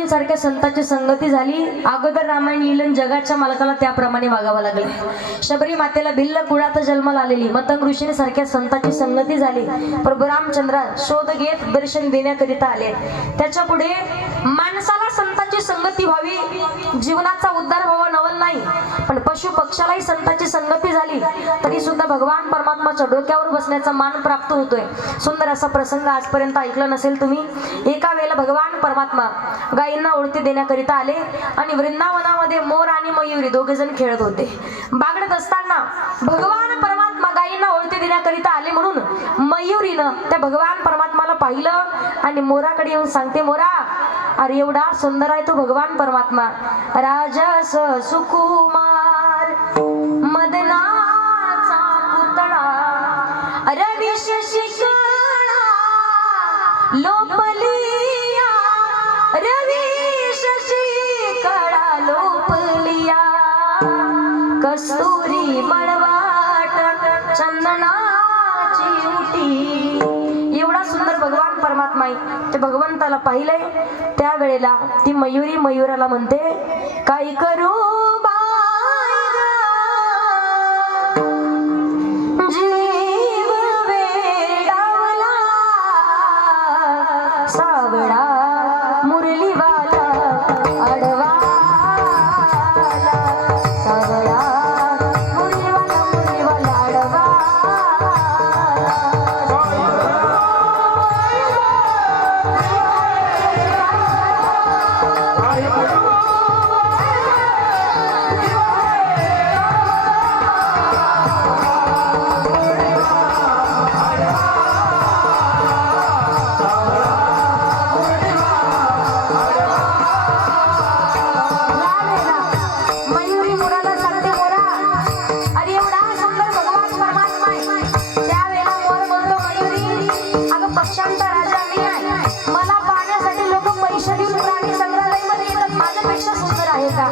सारख्या संतांची संगती झाली. अगोदर रामायण लिहिलं जगाच्या मालकाला त्याप्रमाणे वागावं लागले. शबरी मातेला भिल्ल कुळात जन्माला आलेली मतंग ऋषीने सारख्या संतांची संगती झाली. प्रभू रामचंद्र शोध घेत दर्शन देण्याकरिता आले. त्याच्या पुढे माणसाला संतांची संगती व्हावी, जीवनाचा उद्धार व्हावा नवल नाही पण पशु पक्षालाही संतांची संगती झाली तरी सुद्धा भगवान परमात्माच्या डोक्यावर बसण्याचा मान प्राप्त होतोय. सुंदर असा प्रसंग आजपर्यंत ऐकला नसेल तुम्ही. एका वेळेला भगवान परमात्मा गायींना ओळखी देण्याकरिता आले आणि वृंदावनामध्ये मोर आणि मयुरी दोघे जण खेळत होते. बागडत असताना भगवान परमात्मा गायींना ओळखी देण्याकरिता आले म्हणून मयुरीनं त्या भगवान परमात्माला पाहिलं आणि मोराकडे येऊन सांगते मोरा अरे एवढा सुंदर आहे तो भगवान परमात्मा. राजस सुकुमार मदनाचा पुतळा रविश शिकणा लोपलिया रविश शिकणा लोपलिया कस्तुरी मळवाट चंदनाची उटी. एवढा सुंदर भगवान परमात्मा आहे. ते भगवंताला पाहिलंय त्यावेळेला ती मयुरी मयुराला म्हणते काय करू बाई जीव वेडा सावळा मुरलीवाला आडवाला सावळा मुरलीवाला मुरलीवाला आडवाला मयुरी मोराला सांगते मोरा अरे एवढा सुंदर भगवान परमात्मा आहे त्यावेळेला मोर बोलतो मयुरी अगं पक्ष्यांचा राजा मी आहे मला पाहण्यासाठी लोक पैसे देऊन प्राणी संग्रहालयामध्ये येतात माझ्यापेक्षा सुंदर आहे का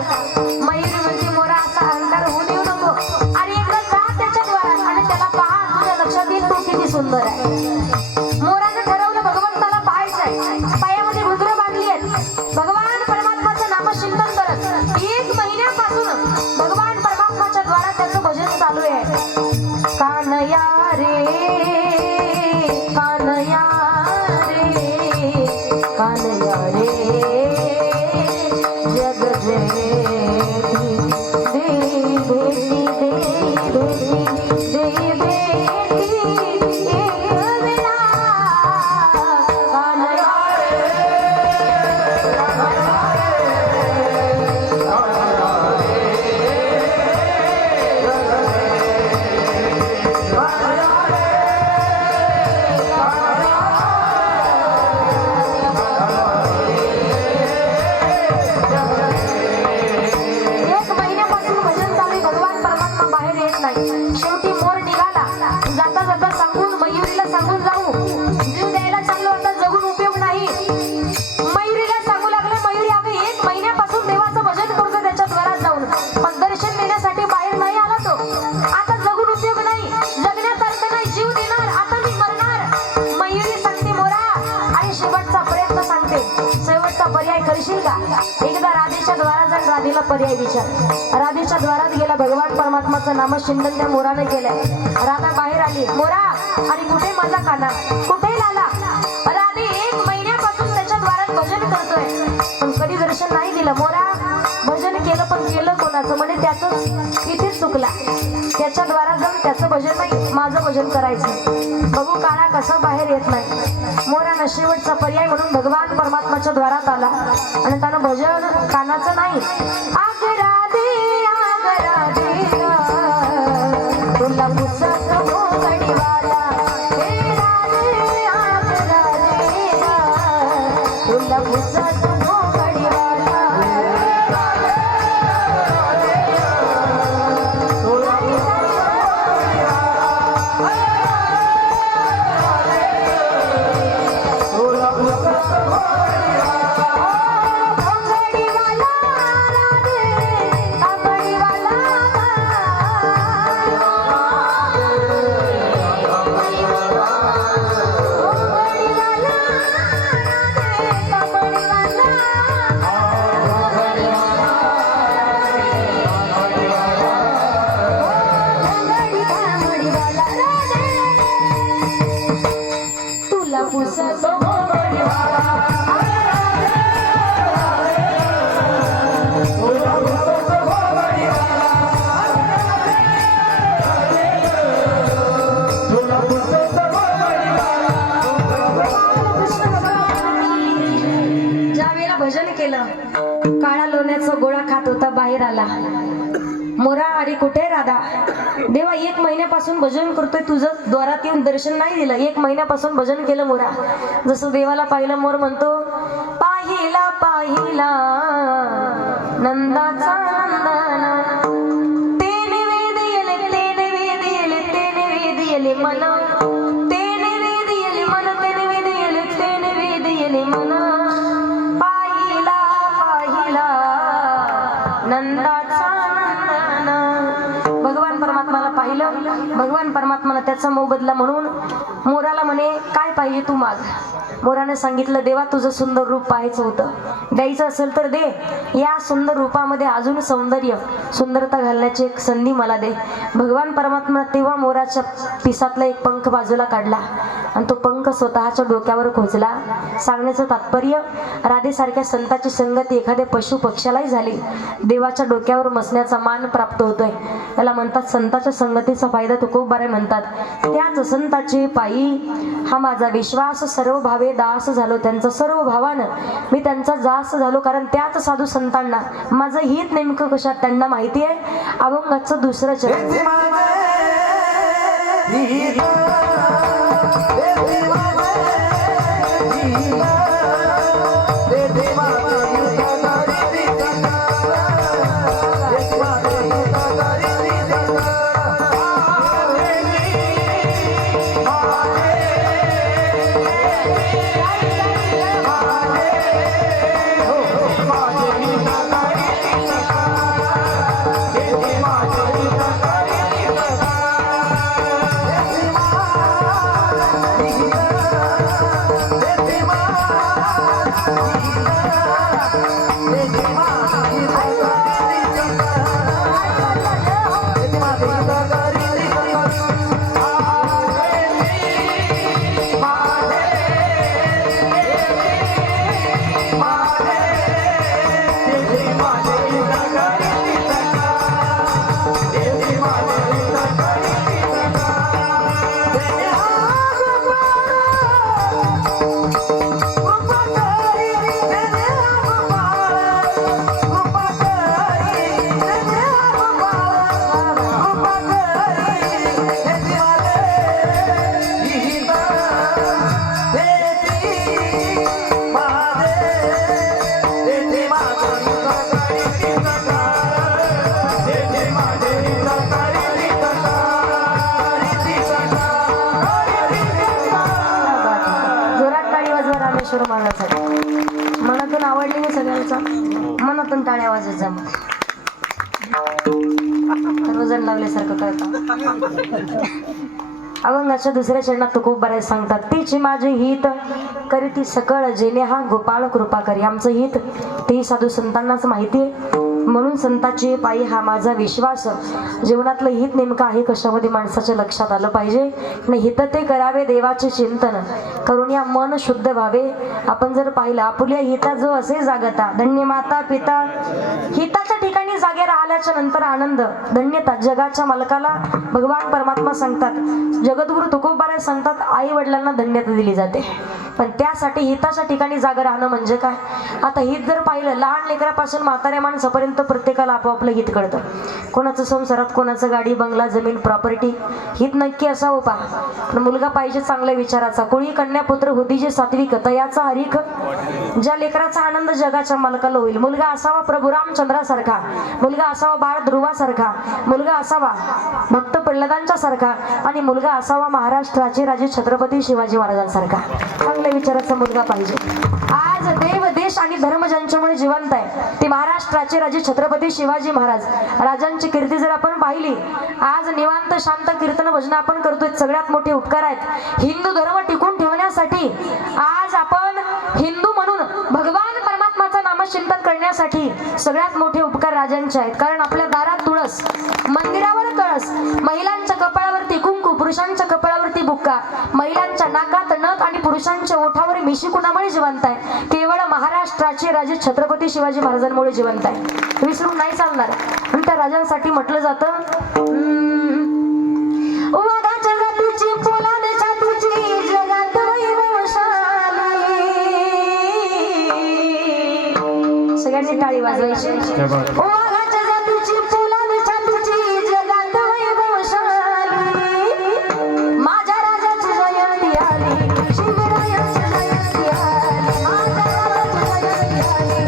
मयुरी म्हणते मोरा असा अहंकार होऊ देऊ नको आणि एकदा जा त्याच्या द्वारात आणि त्याला पहा तुझ्या लक्षात येईल तो किती सुंदर आहे मोरानं ठरवलं भगवंताला पाहायचं आहे पायामध्ये मुद्रा बांधली आहेत भगवान परमात्माचं नामचिंतन करत 1 महिन्यापासून भगवान परमात्माच्या द्वारा त्याचं भजन चालू आहे कानया रे कानया रे कानया रे जग जेठी दे बेटी दे बेटी दे बेटी एक वेळा कानया एक महिन्यापासून भजन चालू आहे, भगवान परमात्मा बाहेर येत नाही शेवटी मोर निघाला जाता जाता सांगून मयुरीला सांगून जाऊ जीव द्यायला चाललो होता जगून उपयोग नाही मयुरीला सांगू लागले मयुरी अगं 1 महिन्यापासून देवाचं भजन करतो त्याच्या द्वारात जाऊन पण दर्शन देण्यासाठी बाहेर नाही आला तो आता जगून उपयोग नाही जगण्यात अर्थ नाही जीव देणार आता मी मरणार मयुरी सांगते मोरा आणि शेवटचा प्रयत्न सांगते शेवटचा पर्याय करशील का एकदा राधेच्या द्वारात जाऊन राधेला पर्याय विचार राधेच्या द्वारात गेला भगवान परमात्माचं नामचिंतन त्या मोराने केलंय राधा बाहेर आली मोरा आणि कुठे माझा काना कुठे लाला राधे 1 महिन्यापासून त्याच्या द्वारात भजन करतोय पण कधी दर्शन नाही दिलं मोरा भजन केलं पण केलं कोणाचं म्हणजे त्याच इथेच चुकला त्याच्या द्वारात जाऊन त्याचं भजन नाही माझं भजन करायचं बघू काळा कसं बाहेर येत नाही मोरानं शेवटचा पर्याय म्हणून भगवान परमात्माच्या द्वारात आला आणि त्यानं भजन कानाचं नाही आग राधे तुला पुसत मोगडीवाला हे राधे आग राधे तुला पुसत मोगडीवाला तुला पुसत ज्या वेळेला भजन केलं काळा लोण्याचा गोळा खात होता बाहेर आला मोरा अरे कुठे राधा देवा 1 महिन्यापासून भजन करतोय तुझं द्वारात येऊन दर्शन नाही दिलं 1 महिन्यापासून भजन केलं मोरा जसं देवाला पाहिलं मोर म्हणतो पाहिला पाहिला नंदाचा नंदना तेने वेद येले तेने वेद येले तेने वेद येले मन तेने वेद येले मन तेने वेद येले तेने वेद येले मन पाहिला पाहिला नंदाचा भगवान परमात्माला पाहिलं भगवान परमात्माला त्याचा मोबदला म्हणून मोराला म्हणे काय पाहिजे तू माग. मोराने सांगितलं देवा तुझं सुंदर रूप पाहायचं होतं, द्यायचं असेल तर दे. या सुंदर रूपामध्ये अजून सौंदर्य सुंदरता घालण्याची एक संधी मला दे. भगवान परमात्मा तेव्हा मोराच्या पिसातला एक पंख बाजूला काढला आणि तो पंख स्वतःच्या डोक्यावर खोचला. सांगण्याचं तात्पर्य राधेसारख्या संताची संगती एखाद्या पशु पक्ष्यालाही झाली देवाच्या डोक्यावर बसण्याचा मान प्राप्त होतोय. त्याला म्हणतात संताच्या संगतीचा फायदा तुकोबारे म्हणतात. त्याच संताची पायी हा माझा विश्वास, सर्व भावे दास झालो त्यांचा, सर्व भावानं मी त्यांचा दास झालो. कारण त्याच साधू संतांना माझं हित नेमकं कशात त्यांना माहिती आहे. अभंगाचं दुसरं चरण. मनातून आवडली ना सगळ्यांचा, मनातून टाळ्या वाजायचा. सर्वजण लावल्यासारखं करतात. अभंगाच्या दुसऱ्या चरणात तुकोबारे सांगतात तीची माझे हित करीती सकळ जेणे हा गोपाळ कृपा करी. आमचं हित ते साधू संतांनाच माहिती आहे, म्हणून संताची पायी हा माझा विश्वास. जीवनातलं हित नेमकं आहे कशामध्ये माणसाच्या लक्षात आलं पाहिजे. आणि हित ते करावे देवाचे चिंतन करून या मन शुद्ध व्हावे. आपण जर पाहिलं आपुल्या हिता जो असे जागता धन्य माता पिता. हिताच्या ठिकाणी जागे राहिल्याच्या नंतर आनंद धन्यता. जगाच्या मालकाला भगवान परमात्मा सांगतात, जगद्गुरु तुकोबाराय सांगतात आई वडिलांना धन्यता दिली जाते. पण त्यासाठी हिताच्या ठिकाणी जागा राहणं म्हणजे काय. आता हित जर पाहिलं लहान लेकरापासून म्हाताऱ्या माणसापर्यंत प्रत्येकाला आपोआपलं हित कळतं. कोणाचं संसारात, कोणाचं गाडी बंगला जमीन प्रॉपर्टी. हित नक्की असावं पहा. पण मुलगा पाहिजे चांगल्या विचाराचा, कोळी कन्या पुत्र होती जे सात्विक तयाचा हरिक. ज्या लेकराचा आनंद जगाच्या मालकाला होईल. मुलगा असावा प्रभू रामचंद्रासारखा, मुलगा असावा बाळ ध्रुवासारखा, मुलगा असावा भक्त प्रल्हादांच्या सारखा, आणि मुलगा असावा महाराष्ट्राचे राजे छत्रपती शिवाजी महाराजांसारखा. चांगल्या विचाराचा मुलगा पाहिजे. आज देव देश आणि धर्म ज्यांच्यामुळे जिवंत आहे ते महाराष्ट्राचे राजे छत्रपती शिवाजी महाराज. राजांची कीर्ती जर आपण पाहिली, आज निवांत शांत कीर्तन भजन आपण करतोय, सगळ्यात मोठे उपकार आहेत. हिंदू धर्म टिकून ठेवण्यासाठी आज आपण हिंदू म्हणून भगवान परमात्माचं नामचिंतन करण्यासाठी सगळ्यात मोठे उपकार राजांचे आहेत. कारण आपल्या दारात तुळस, मंदिरावर कळस, महिलांच्या कपाळावरती कुंकू, पुरुषांच्या कपाळावरती बुक्का, महिलांच्या नाकात नथ आणि पुरुषांच्या ओठावर मिशी कुणामुळे जिवंत आहे. केवळ महाराष्ट्राचे राजे छत्रपती शिवाजी महाराजांमुळे जिवंत आहे. विसरून नाही चालणार. आणि त्या राजांसाठी म्हटलं जातं वाघाच्या जातीची पोलाद छातीची जगात वैभवशाली. सगळ्यांनी टाळी वाजवायची. वाघाच्या जातीची पोलाद छातीची जगात वैभवशाली. माझ्या राजाची जयंती आली, शिवरायाची जयंती आली. माझ्या राजाची जयंती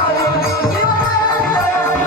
आली, शिवरायाची जयंती आली.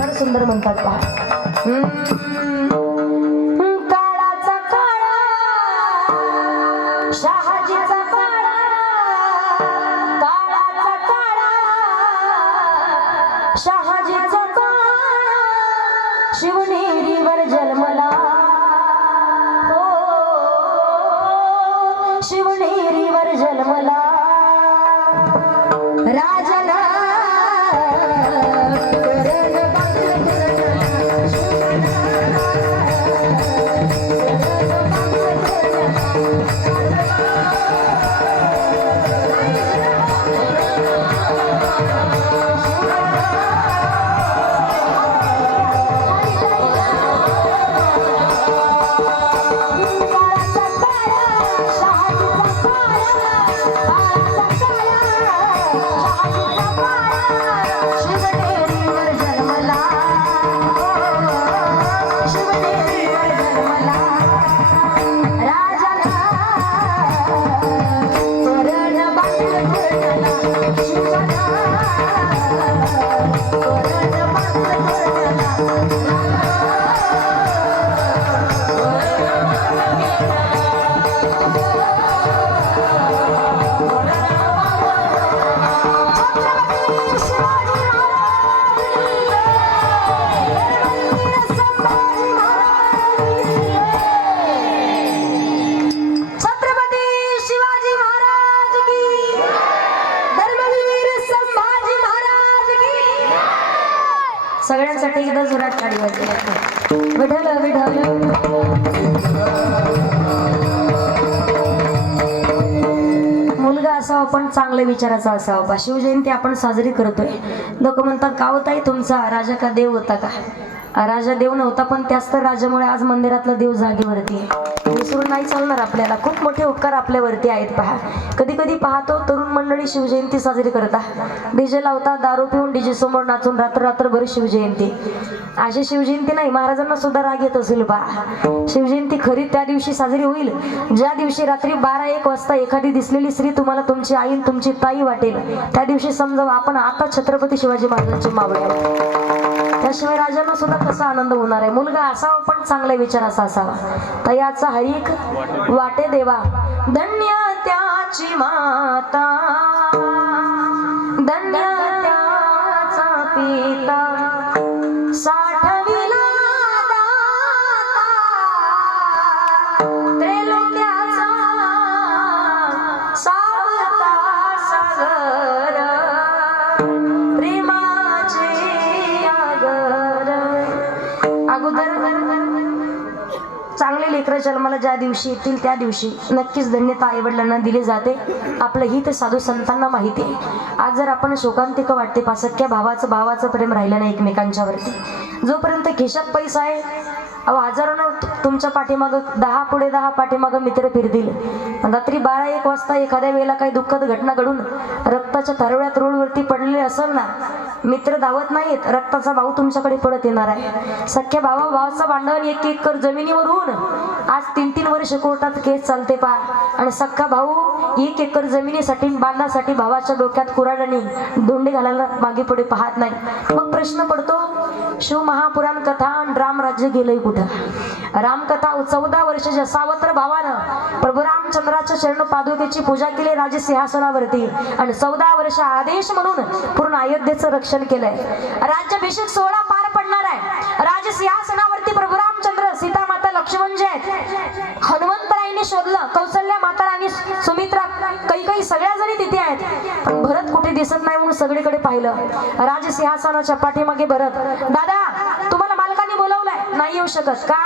फार सुंदर म्हणतात पहा. काळाचा काळा शहाजीचा काळा, काळाचा काळा शहाजीचा काळा, शिवनेरीवर जन्मला हो, शिवनेरीवर जन्मला राजना सगळ्यांसाठी एकदा जोरात टाळी वाजवा. विठ्ठल विठ्ठल. मुलगा असावा पण चांगल्या विचाराचा असावा पा. शिवजयंती आपण साजरी करतोय. लोक म्हणतात का होताय तुमचा राजा का देव होता का? राजा देव नव्हता पण त्याच तर राजामुळे आज मंदिरातला देव जागेवरती आहे. विसरून नाही चालणार आपल्याला. खूप मोठे उपकार आपल्यावरती आहेत पहा. कधी कधी पाहतो तरुण मंडळी शिवजयंती साजरी करतात, डीजे लावतात, दारू पिऊन डीजे समोर नाचून रात्रभर शिवजयंती. अशी शिवजयंती नाही, महाराजांना सुद्धा राग येत असेल पहा. शिवजयंती खरी त्या दिवशी साजरी होईल ज्या दिवशी रात्री 12-1 वाजता एखादी दिसलेली स्त्री तुम्हाला तुमची आई तुमची ताई वाटेल. त्या दिवशी समजावं आपण आता छत्रपती शिवाजी महाराजांचे मावळे आहोत. त्याशिवाय राजांना सुद्धा कसा आनंद होणार आहे. मुलगा असावा पण चांगल्या विचाराचा असावा. तयाचा हरीक वाटे देवा, धन्य त्याची माता, धन्य त्याचा पिता, साठविला दाता, त्रैलोक्याचा सावता सागर, प्रेमाचे आगर. अगोदर चांगले लेकरं जन्माला ज्या दिवशी येतील त्या दिवशी नक्कीच धन्यता आई वडिलांना दिली जाते. आपलं हित साधू संतांना माहिती आहे. आज जर आपण शोकांतिक वाटते पासक्या भावाचं प्रेम राहिलं नाही एकमेकांच्यावरती. जोपर्यंत खिशात पैसा आहे, हजारानं तुमच्या पाठीमागं 10 पुढे 10 पाठीमागं मित्र फिरतील. रात्री 12-1 वाजता एखाद्या वेळेला काही दुःखद घटना घडून रक्ताच्या थारोळ्यात रोडवरती पडलेले असेल ना, मित्र धावत नाहीत, रक्ताचा भाऊ तुमच्याकडे पडत येणार आहे. सख्या भावाचं भांडण 1 एकर जमिनीवरून आज 3-3 वर्ष कोर्टात केस चालते पा. आणि सख्खा भाऊ 1 एकर जमिनीसाठी बांधासाठी भावाच्या डोक्यात कुऱ्हाडीने धोंडे घालायला मागे पुढे पाहत नाही. मग प्रश्न पडतो, शिव महापुराण कथा आणि रामराज्य गेलंय कुठं? रामकथा 14 वर्षाच्या सावत्र भावानं प्रभू रामचंद्राच्या चरण पादुकेची पूजा केली राजसिंहासनावरती आणि 14 वर्ष आदेश म्हणून पूर्ण अयोध्येचं रक्षण केलंय. राज्याभिषेक सोहळा पार पडणार आहे. राजसिंहासनावरती प्रभू रामचंद्र, सीता माता, लक्ष्मण जे आहेत. हनुमंतरायांनी शोधलं, कौसल्या माता आणि सुमित्रा, काही सगळ्या जणी तिथे आहेत. पण भरत कुठे दिसत नाही म्हणून सगळीकडे पाहिलं. राजसिंहासनाच्या पाठीमागे भरत, दादा तुम्हाला मालकाने बोलवलंय, नाही येऊ शकत का?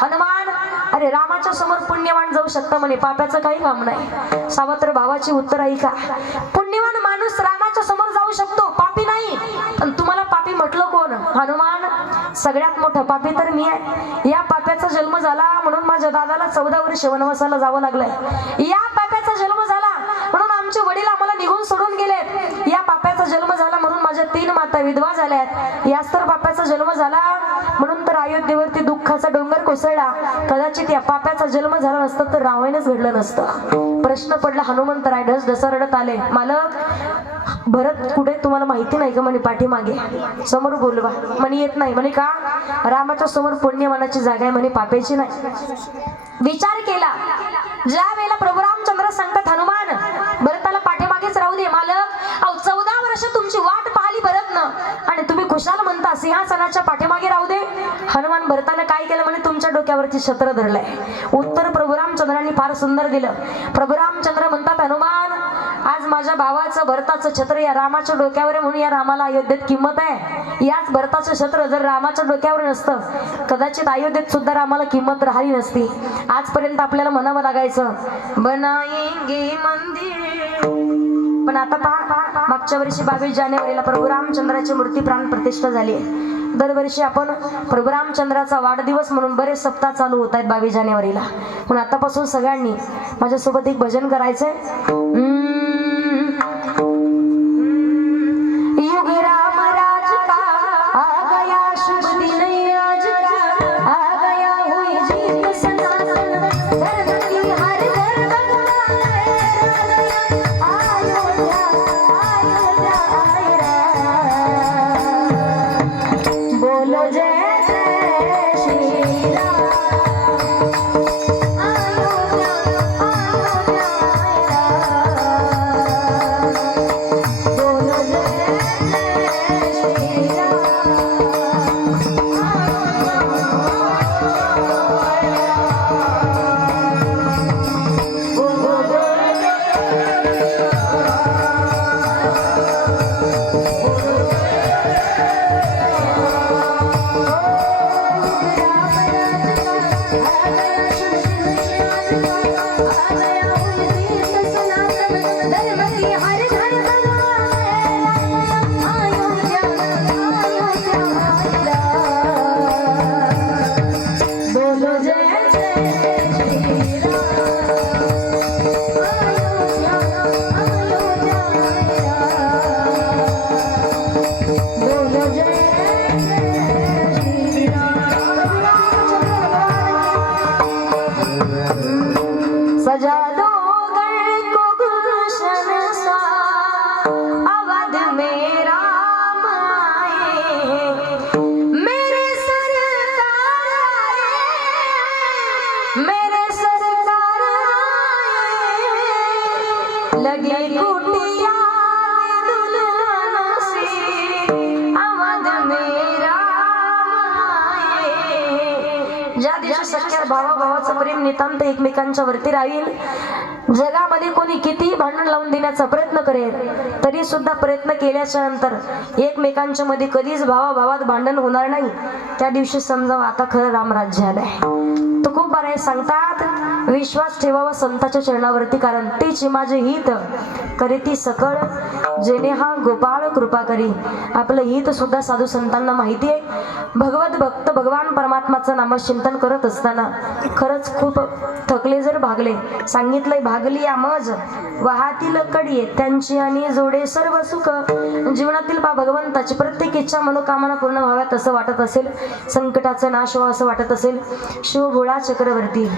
हनुमान, अरे रामाच्या समोर पुण्यवान जाऊ शकता म्हणे, पाप्याचं काही काम नाही. सावत्र भावाची उत्तर ऐका, पुण्यवान माणूस रामाच्या समोर जाऊ शकतो, पापी नाही. पण तुम्हाला पापी म्हटलं कोण? हनुमान, सगळ्यात मोठा पापी तर मी आहे. या पाप्याचा जन्म झाला म्हणून माझ्या दादाला 14 वर्ष वनवासाला जावं लागलंय. या पाप्याचा जन्म झाला म्हणून आमचे वडील आम्हाला निघून सोडून गेलेत. या पाप्याचा जन्म झाला म्हणून माझ्या 3 माता विधवा झाल्यात. याच तर पाप्याचा जन्म झाला म्हणून तर अयोध्येवरती दुःखाचा डोंगर कोसळला. कदाचित या पाप्याचा जन्म झाला नसता तर रावणच घडलं नसतं. प्रश्न पडला, हनुमंतराय ढस ढसा रडत आले, मालक भरत कुठे तुम्हाला माहिती नाही का म्हणे पाठीमागे समोर बोलवा म्हणे येत नाही म्हणे का रामाच्या समोर पुण्यवानाची जागा आहे म्हणे पापाची नाही. विचार केला ज्या वेळेला प्रभू रामचंद्र सांगतात हनुमान भरताला पाठीमागेच राहू दे मालक. अहो 14 वर्ष तुमची वाट पाहिली भरतनं आणि तुम्ही खुशाल म्हणता सिंहासनाच्या पाठीमागे राहू दे. हनुमान भरतानं काय केलं म्हणे तुमच्या डोक्यावरती छत्र धरलंय. उत्तर प्रभू रामचंद्रांनी फार सुंदर दिलं. प्रभू रामचंद्र म्हणतात हनुमान आज माझ्या भावाचं भरताचं छत्र या रामाच्या डोक्यावर आहे म्हणून या रामाला अयोध्येत किंमत आहे. याच भरताचं छत्र जर रामाच्या डोक्यावर नसतं कदाचित अयोध्येत सुद्धा रामाला किंमत राहिली नसती. आजपर्यंत आपल्याला म्हणावं लागायचं बनाएंगे मंदिर. पण आता पहा मागच्या वर्षी 22 जानेवारीला प्रभू रामचंद्राची मूर्ती प्राण प्रतिष्ठा झाली आहे. दरवर्षी आपण प्रभू रामचंद्राचा वाढदिवस म्हणून बरेच सप्ताह चालू होत आहेत 22 जानेवारीला. पण आतापासून सगळ्यांनी माझ्यासोबत एक भजन करायचंय. युग राम राज का आ गया शुभ दिन आज का आ गया हुई जीत सनातन धर्म की हर घर भगवान अयोध्या अयोध्या बोलो जय जय श्री राम. अयोध्या बोलो जय जय श्री राम. सजा दो घर को गुलशन सा अवध में राम आए मेरे सरकार आए मेरे सरकार आए लगे कुटिया में दुल्हन से अवध में राम आए. ज्या दिवशी सख्या भावाभावाचं प्रेम नितांत एकमेकांच्या वरती राहील जगामध्ये कोणी कितीही भांडण लावून देण्याचा प्रयत्न करेल तरी सुद्धा प्रयत्न केल्याच्या नंतर एकमेकांच्या मध्ये कधीच भावाभावात भांडण होणार नाही. त्या दिवशी समजावं आता खरं रामराज्य आलंय. तो खूप बरं सांगतात विश्वास ठेवावा संताच्या चरणावरती कारण तेची माझे हित करीती सकळ जेणे हा गोपाळ कृपा करी. आपलं हित सुद्धा साधू संतांना माहिती आहे. भगवत भक्त भगवान परमात्माचं नामचिंतन करत असताना खरंच खूप थकले जर भागले सांगितलंय भागली आमज वाहातील कडी त्यांची आणि जोडे सर्व सुख. जीवनातील भगवंताची प्रत्येक इच्छा मनोकामना पूर्ण व्हाव्यात असं वाटत असेल संकटाचा नाश व्हावा असं वाटत असेल शिवभोळा चक्रवर्ती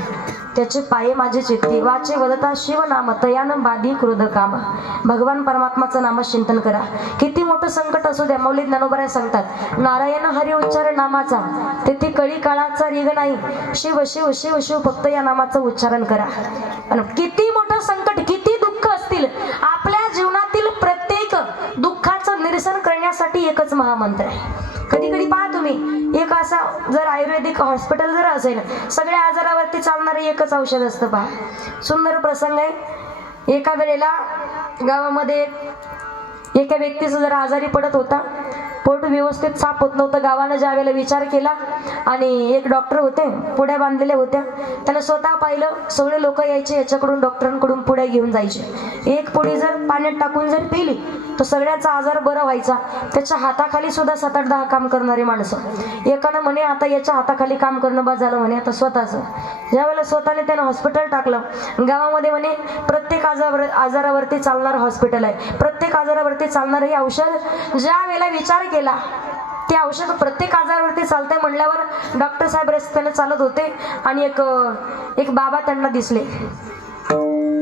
त्याचे पाये माझे चित्ती वाचे वदता शिव नाम तयान बाधी क्रोध काम. भगवान परमात्माचं नामचिंतन करा. किती मोठं संकट असू द्या मौली ज्ञानोबराय सांगतात नारायण हरी उच्चार नामाचा तेथे कळी काळाचा रिग नाही. शिव शिव शिव शिव फक्त या नामाचं उच्चारण करा. आणि किती मोठं संकट किती दुःख असतील आपल्या जीवनातील प्रत्येक दुःखाचं निरसन करण्यासाठी एकच महामंत्र आहे. कधी कधी पहा तुम्ही एक असा जर आयुर्वेदिक हॉस्पिटल जर असेल सगळ्या आजारावरती चालणारे एकच औषध असतं. पहा सुंदर प्रसंग आहे. एका वेळेला गावामध्ये एका व्यक्तीचा जरा आजारी पडत होता. पोट व्यवस्थित साफ होत नव्हतं. गावानं ज्या वेळेला विचार केला आणि एक डॉक्टर होते पुड्या बांधलेल्या होत्या त्याला स्वतः पाहिलं. सगळे लोक यायचे याच्याकडून डॉक्टरांकडून पुड्या घेऊन जायचे. एक पुडी जर पाण्यात टाकून जर पिली तो सगळ्याचा आजार बरा व्हायचा. त्याच्या हाताखाली सुद्धा 7-8-10 काम करणारी माणसं. एकानं म्हणे आता याच्या हाताखाली काम करणं बस झालं म्हणे आता स्वतःचं. ज्या वेळेला स्वतःने त्यानं हॉस्पिटल टाकलं गावामध्ये म्हणे प्रत्येक आजारावरती चालणार हॉस्पिटल आहे. प्रत्येक आजारावरती चालणार हे औषध ज्या वेळेला विचार केला ते औषध प्रत्येक आजारावरती चालतंय म्हणल्यावर डॉक्टर साहेब रस्त्याने चालत होते आणि एक बाबा त्यांना दिसले.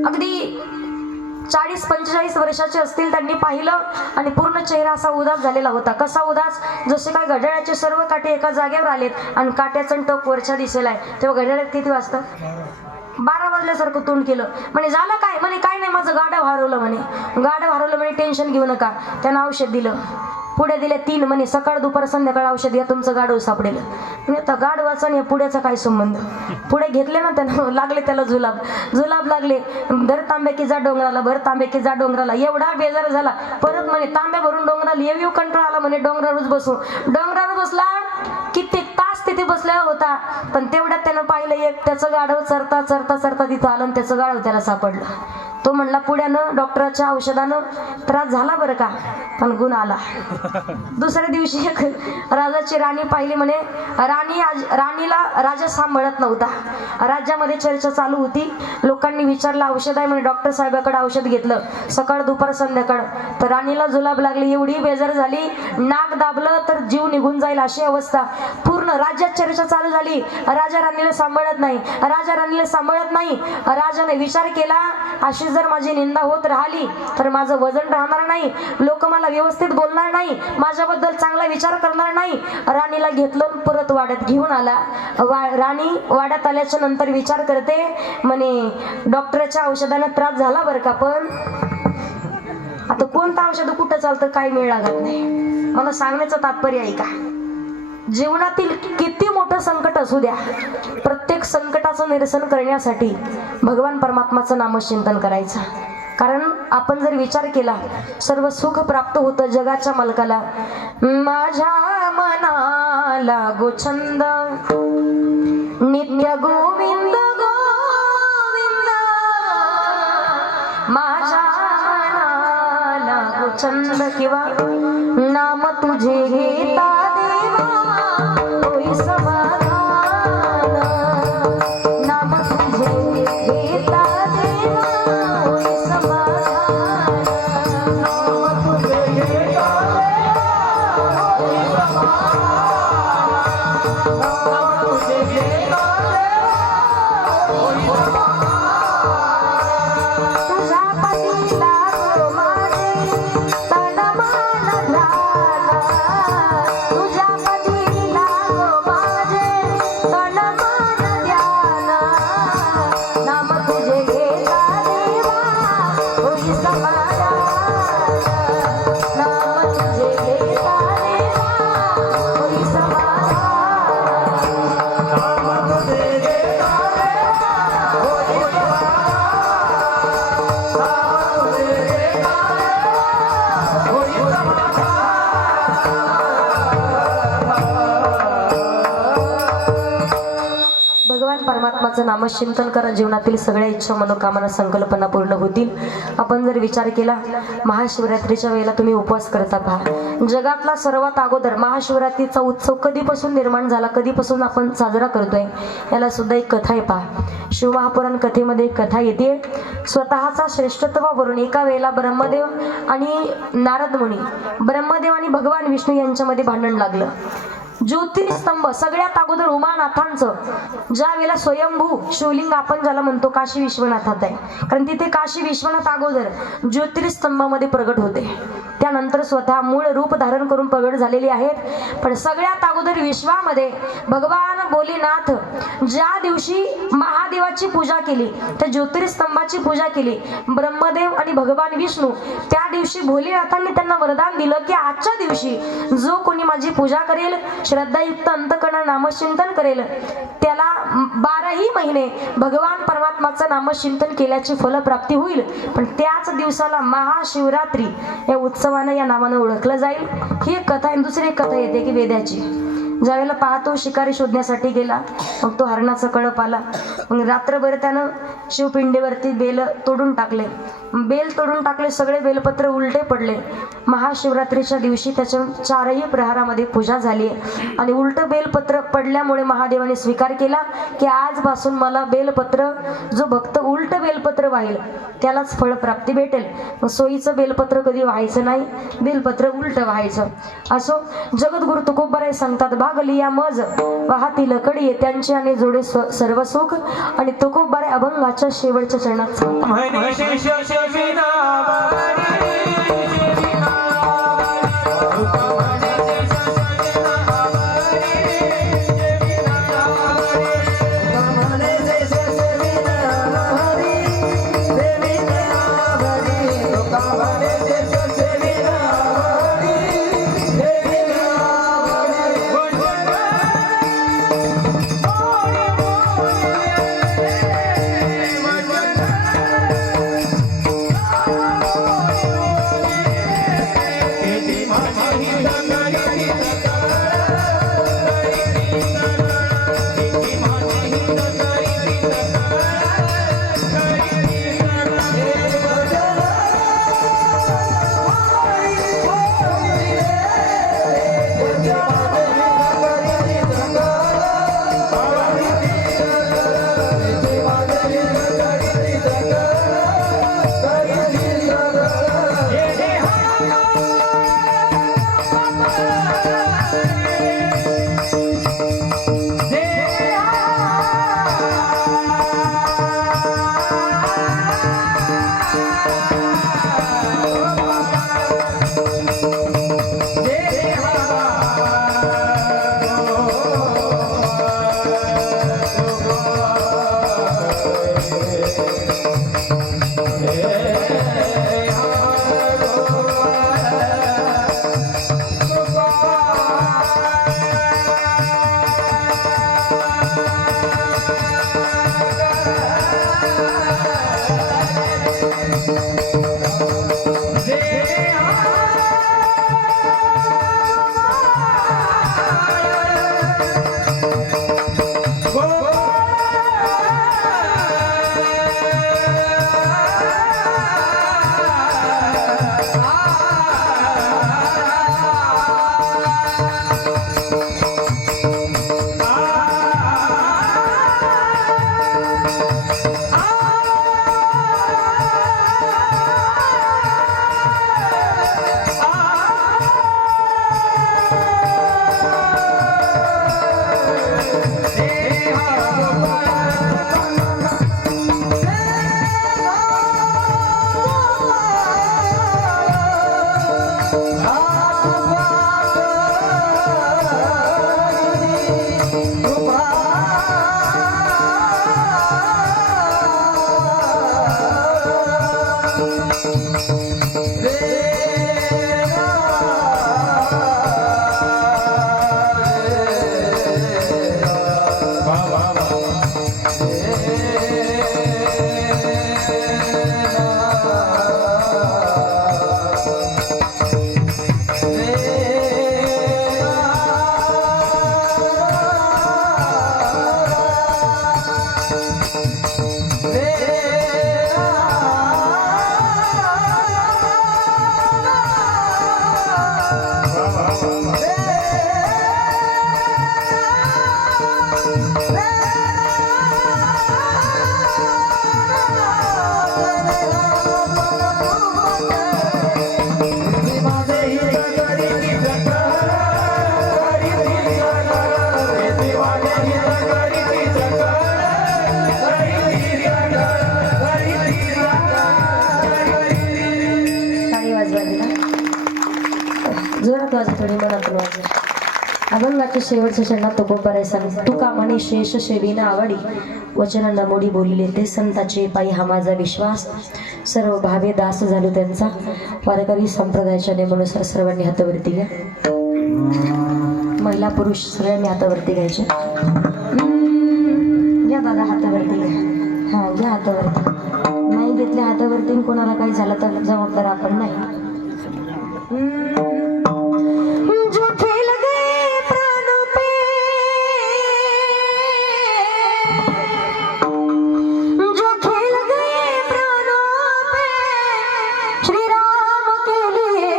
अगदी 40-45 वर्षाचे असतील. त्यांनी पाहिलं आणि पूर्ण चेहरा असा उदास झालेला होता. कसा उदास? जसे काय घड्याळाचे सर्व काटे एका जागेवर आलेत आणि काट्याचं टोक वरच्या दिशेला आहे. तेव्हा घड्याळात किती वाजता? 12 वाजल्यासारखं तोंड केलं. म्हणे झालं काय? म्हणे काय नाही, माझं गाडं हरवलं. गाडं हरवलं म्हणे, टेन्शन घेऊ नका. त्यानं औषध दिलं. पुढे दिले 3. म्हणे सकाळ दुपार संध्याकाळ औषध घ्या, तुमचं गाडव सापडेल. म्हणजे आता गाडवाचा आणि पुढ्याचा काय संबंध? पुढे घेतले ना त्यानं, लागले त्याला जुलाब लागले. भर तांबे की जा डोंगराला, भर तांबे की जा डोंगराला. एवढा बेजार झाला. परत म्हणे तांब्या भरून डोंगराला येऊ कंटाळा आला. म्हणे डोंगरावरच बसू. डोंगरावर बसला. कित्येक तास तिथे बसला होता. पण तेवढ्यात त्यानं पाहिलं एक त्याचं गाढव चरता चरता चरता तिथं आलं आणि त्याचं गाढव त्याला सापडलं. तो म्हणला पुढ्यानं डॉक्टराच्या औषधानं त्रास झाला बरं का, पण गुण आला. दुसऱ्या दिवशी एक राजाची राणी पाहिली. म्हणे राणीला राजा सांभाळत नव्हता. राज्यामध्ये चर्चा चालू होती. लोकांनी विचारलं औषध आहे म्हणे. डॉक्टर साहेबाकडे औषध घेतलं. सकाळ दुपार संध्याकाळ. तर राणीला जुलाब लागली. एवढी बेजार झाली, नाक दाबलं तर जीव निघून जाईल अशी अवस्था. पूर्ण राज्यात चर्चा चालू झाली. राजा राणीला सांभाळत नाही, राजा राणीला सांभाळत नाही. राजाने विचार केला, अशी जर माझी निंदा होत राहिली तर माझं वजन राहणार नाही. लोक मला व्यवस्थित बोलणार नाही, माझ्याबद्दल चांगला विचार करणार नाही. राणीला घेतलं, परत वाड्यात घेऊन आला. राणी वाड्यात आल्याच्या नंतर विचार करते. म्हणे डॉक्टरच्या औषधाने त्रास झाला बरं का, पण आता कोणतं औषध कुठं चालतं काय मेळ लागत नाही. मला सांगण्याचं तात्पर्य आहे का, जीवनातील किती मोठं संकट असू द्या, प्रत्येक संकटाचं निरसन करण्यासाठी भगवान परमात्माचं नामचिंतन करायचं. कारण आपण जर विचार केला, सर्व सुख प्राप्त होतं जगाच्या मालकाला. माझ्या मनाला गोछंद नित्य गोविंद गोविंद, माझ्या मनाला गोछंद किंवा नाम तुझे घेता देवा होई समाधान, नाम तुझे घेता देवा होई समाधान, नाम तुझे घेता देवा होई समाधान, नाम तुझे घेता देवा होई समाधान. तुझ्या पतीला गो माझे तन मन ध्यान, तुझ्या पतीला गो माझे तन मन ध्यान, नाम तुझे घेता देवा होई समाधान, नाम तुझे घेता देवा होई समाधान, नाम तुझे घेता देवा होई भगवान परमात्माचं नामचिंतन करा. जीवनातील सगळ्या इच्छा मनोकामना संकल्पना पूर्ण होतील. आपण जर विचार केला, महाशिवरात्रीच्या वेळेला तुम्ही उपवास करता पहा. जगातला सर्वात अगोदर महाशिवरात्रीचा उत्सव कधीपासून निर्माण झाला, कधीपासून आपण साजरा करतोय, याला सुद्धा एक कथा आहे पहा. शिवमहापुराण कथेमध्ये एक कथा येते. स्वतःचा श्रेष्ठत्वावरून एका वेळेला ब्रह्मदेव आणि नारद मुनी, ब्रह्मदेव आणि भगवान विष्णू यांच्यामध्ये भांडण लागलं. ज्योतिर्स्तंभ सगळ्यात अगोदर उमानाथांचं, ज्या वेळेला स्वयंभू शिवलिंग आपण ज्याला म्हणतो काशी विश्वनाथात आहे, कारण तिथे काशी विश्वनाथ अगोदर ज्योतिर्स्तंभामध्ये प्रगट होते. त्यानंतर स्वतः मूळ रूप धारण करून प्रगट झालेले आहेत. पण सगळ्यात अगोदर विश्वामध्ये भगवान भोलेनाथ ज्या दिवशी महादेवाची पूजा केली, त्या ज्योतिर्स्तंभाची पूजा केली, ब्रह्मदेव आणि भगवान विष्णू त्या दिवशी भोलेनाथांनी त्यांना वरदान दिलं की आजच्या दिवशी जो कोणी माझी पूजा करेल, श्रद्धायुक्त अंतकरण नामचिंतन करेल, त्याला 12ही महिने भगवान परमात्माचं नामचिंतन केल्याची फलप्राप्ती होईल. पण त्याच दिवसाला महाशिवरात्री या उत्सवानं या नावानं ओळखलं जाईल. ही एक कथा आहे. दुसरी एक कथा येते की वेद्याची. ज्यावेळेला पाहतो शिकारी शोधण्यासाठी गेला, मग तो हरणाचा कळप आला. मग रात्रभर त्यानं शिवपिंडीवरती बेल तोडून टाकले, बेल तोडून टाकले, सगळे बेलपत्र उलटे पडले. महाशिवरात्रीच्या दिवशी त्याच्या 4ही प्रहारामध्ये पूजा झाली आणि उलट बेलपत्र पडल्यामुळे महादेवाने स्वीकार केला की आजपासून मला बेलपत्र, जो भक्त उलट बेलपत्र वाहेल त्यालाच फळप्राप्ती भेटेल. मग सोयीचं बेलपत्र कधी व्हायचं नाही, बेलपत्र उलट व्हायचं. असो, जगद्गुरु तुकोबाराय सांगतात, भागलिया मज वाहतील कडी त्यांचे आणि जोडे सर्व सुख. आणि तुकोबाराय अभंगाच्या शेवटच्या चरणात सांगतात, जोरात वाजव, थोडी मनातून वाजव. अभंगाच्या शेवटच्या चरणात तो गोपाराय सांग. तुका म्हणे शेष शेवीना आवडी, वचनांना मोडी बोलिले ते संताचे पायी हा माझा विश्वास. सर्व भावे दास झालो त्यांचा. वारकरी संप्रदायाच्या नियमानुसार सर्वांनी हातावरती घ्या. महिला पुरुष सगळ्यांनी हातावरती घ्यायचे. घ्या दादा हातावरती घ्या. हा घ्या हातावरती. नाही घेतल्या हातावरती कोणाला काही झालं तर जबाबदार आपण नाही. जो खेल गए प्राणों पे, जो खेल गए प्राणों पे, श्री राम के लिए.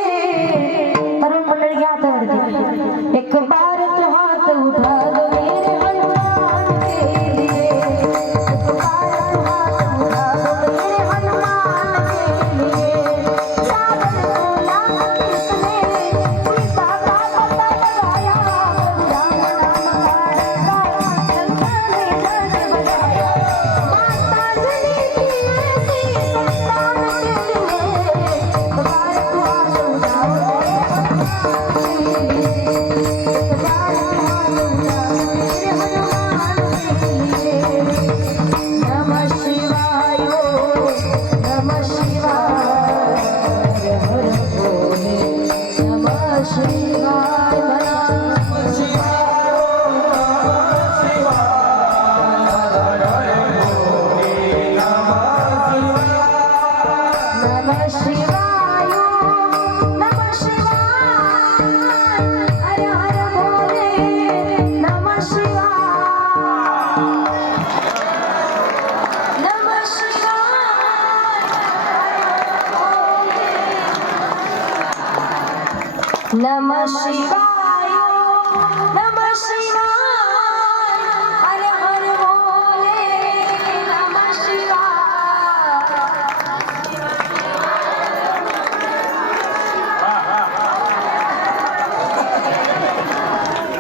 तरुण मंडळी घ्या हातावरती. एक बार तो हात उठा दो मेरे हनुमान के लिए. एक बार तो हात उठा दो मेरे हनुमान के लिए. सागर को लाया किसने नमः शिवाय नमः शिवाय हर हर भोले नमः शिवाय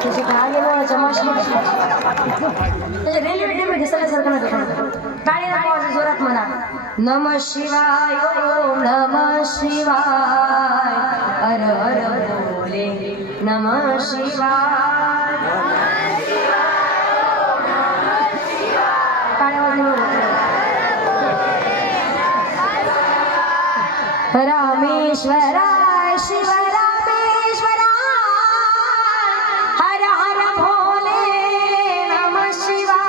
तुझे गाणे बोलायचं त्याच्या रेल्वे टीमध्ये दिसल्यासारखं नसतं टाळी आवाज जोरात म्हणा नमः शिवाय ओम नमः शिवाय हर हर भोले नमः शिवाय टाळ्या वाजवून रामेश्वराय शिव रामेश्वराय हर हर भोले नमः शिवाय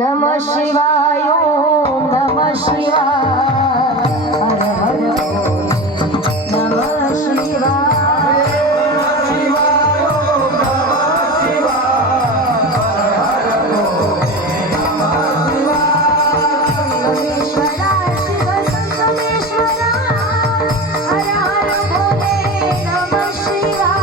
नमः शिवाय ओम नमः शिवाय हर हर भोले नमः शिवाय संगमेश्वराय शिव संगमेश्वराय हर हर भोले नमः शिवाय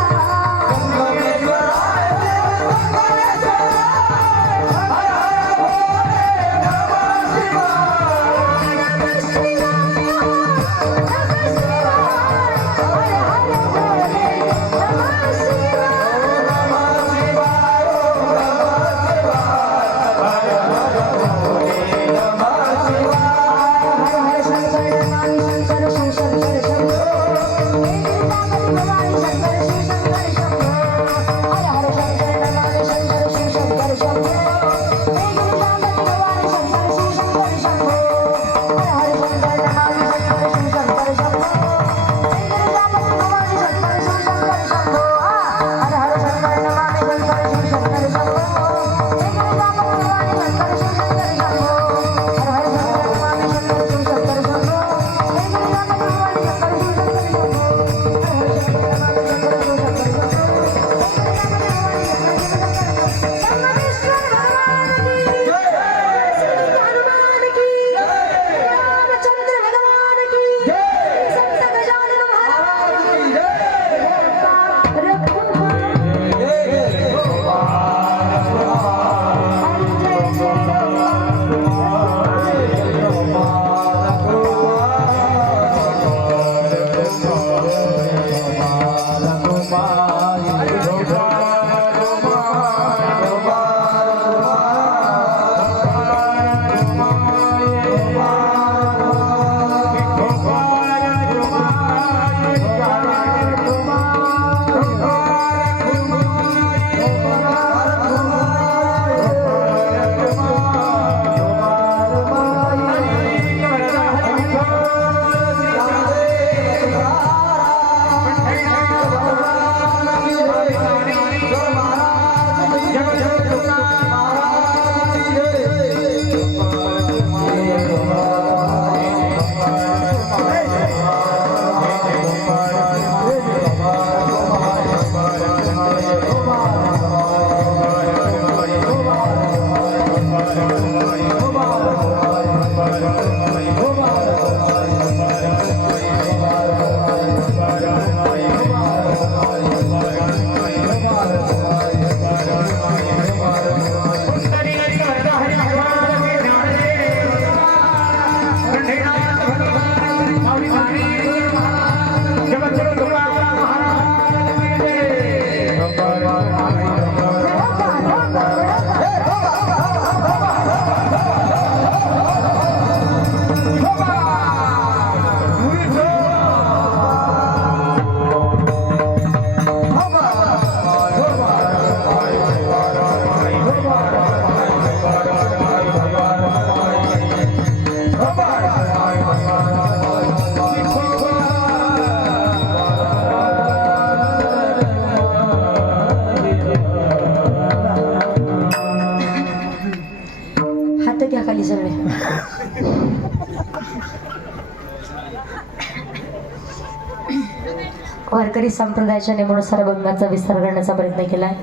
वारकरी संप्रदायाच्या नेमणुसार भंगाचा विस्तार करण्याचा प्रयत्न केलाय.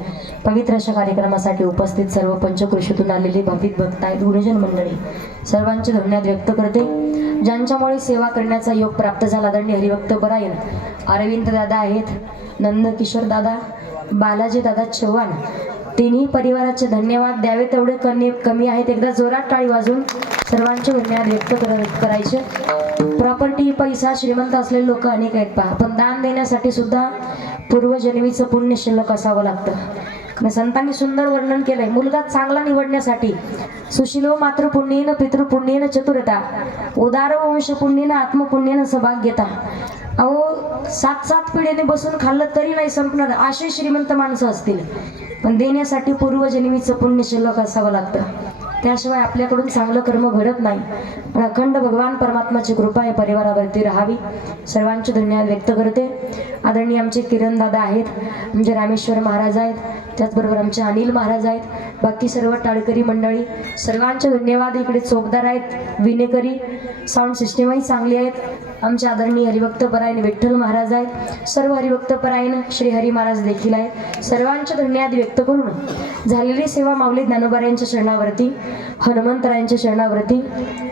पवित्र अशा कार्यक्रमासाठी उपस्थित सर्व पंचकृषीतून आलेले भाविक भक्त आहेत, गुरुजन मंडळी सर्वांचे धन्यवाद व्यक्त करते. ज्यांच्यामुळे सेवा करण्याचा योग प्राप्त झाला आदरणीय हरिभक्त परायण अरविंद दादा आहेत, नंदकिशोर दादा, बालाजी दादा चव्हाण, तिन्ही परिवाराचे धन्यवाद द्यावे तेवढे कमी आहेत. एकदा जोरात टाळी वाजून सर्वांचे धन्यवाद व्यक्त करायचे. प्रॉपर्टी पैसा श्रीमंत असलेले लोक अनेक आहेत पहा, पण दान देण्यासाठी सुद्धा पूर्वजन्मीचं पुण्य शिल्लक असावं लागतं. आणि संतांनी सुंदर वर्णन केलंय, मुलगा चांगला निवडण्यासाठी सुशीलो मातृ पुण्येन पितृ पुण्येन चतुरता उदार वंश पुण्येन आत्मपुण्येन सभाग्यता. अहो 7 पिढ्याने बसून खाल्लं तरी नाही संपणार असे श्रीमंत माणसं असतील, पण देण्यासाठी पूर्वजन्मीचं पुण्य शिल्लक असावं लागतं. त्याशिवाय आपल्याकडून चांगलं कर्म घडत नाही. पण अखंड भगवान परमात्माची कृपा या परिवारावरती राहावी. सर्वांचे धन्यवाद व्यक्त करते. आदरणीय आमचे किरण दादा आहेत, आमचे रामेश्वर महाराज आहेत, त्याचबरोबर आमचे अनिल महाराज आहेत, बाकी सर्व टाळकरी मंडळी सर्वांचे धन्यवाद. इकडे चोपदार आहेत, विनेकरी, साऊंड सिस्टीमही चांगली आहेत. आमचे आदरणीय हरिभक्त परायण विठ्ठल महाराज आहेत, सर्व हरिभक्त परायण श्री हरी महाराज देखील आहेत. सर्वांचे धन्यवाद व्यक्त करून झालेली सेवा माऊली ज्ञानोबारायांच्या चरणावरती, हनुमंतरायांच्या चरणावरती,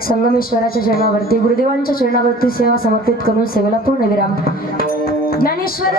संगमेश्वराच्या चरणावरती, गुरुदेवांच्या चरणावरती सेवा समर्पित करून सेवेला पूर्ण विराम. ज्ञानेश्वर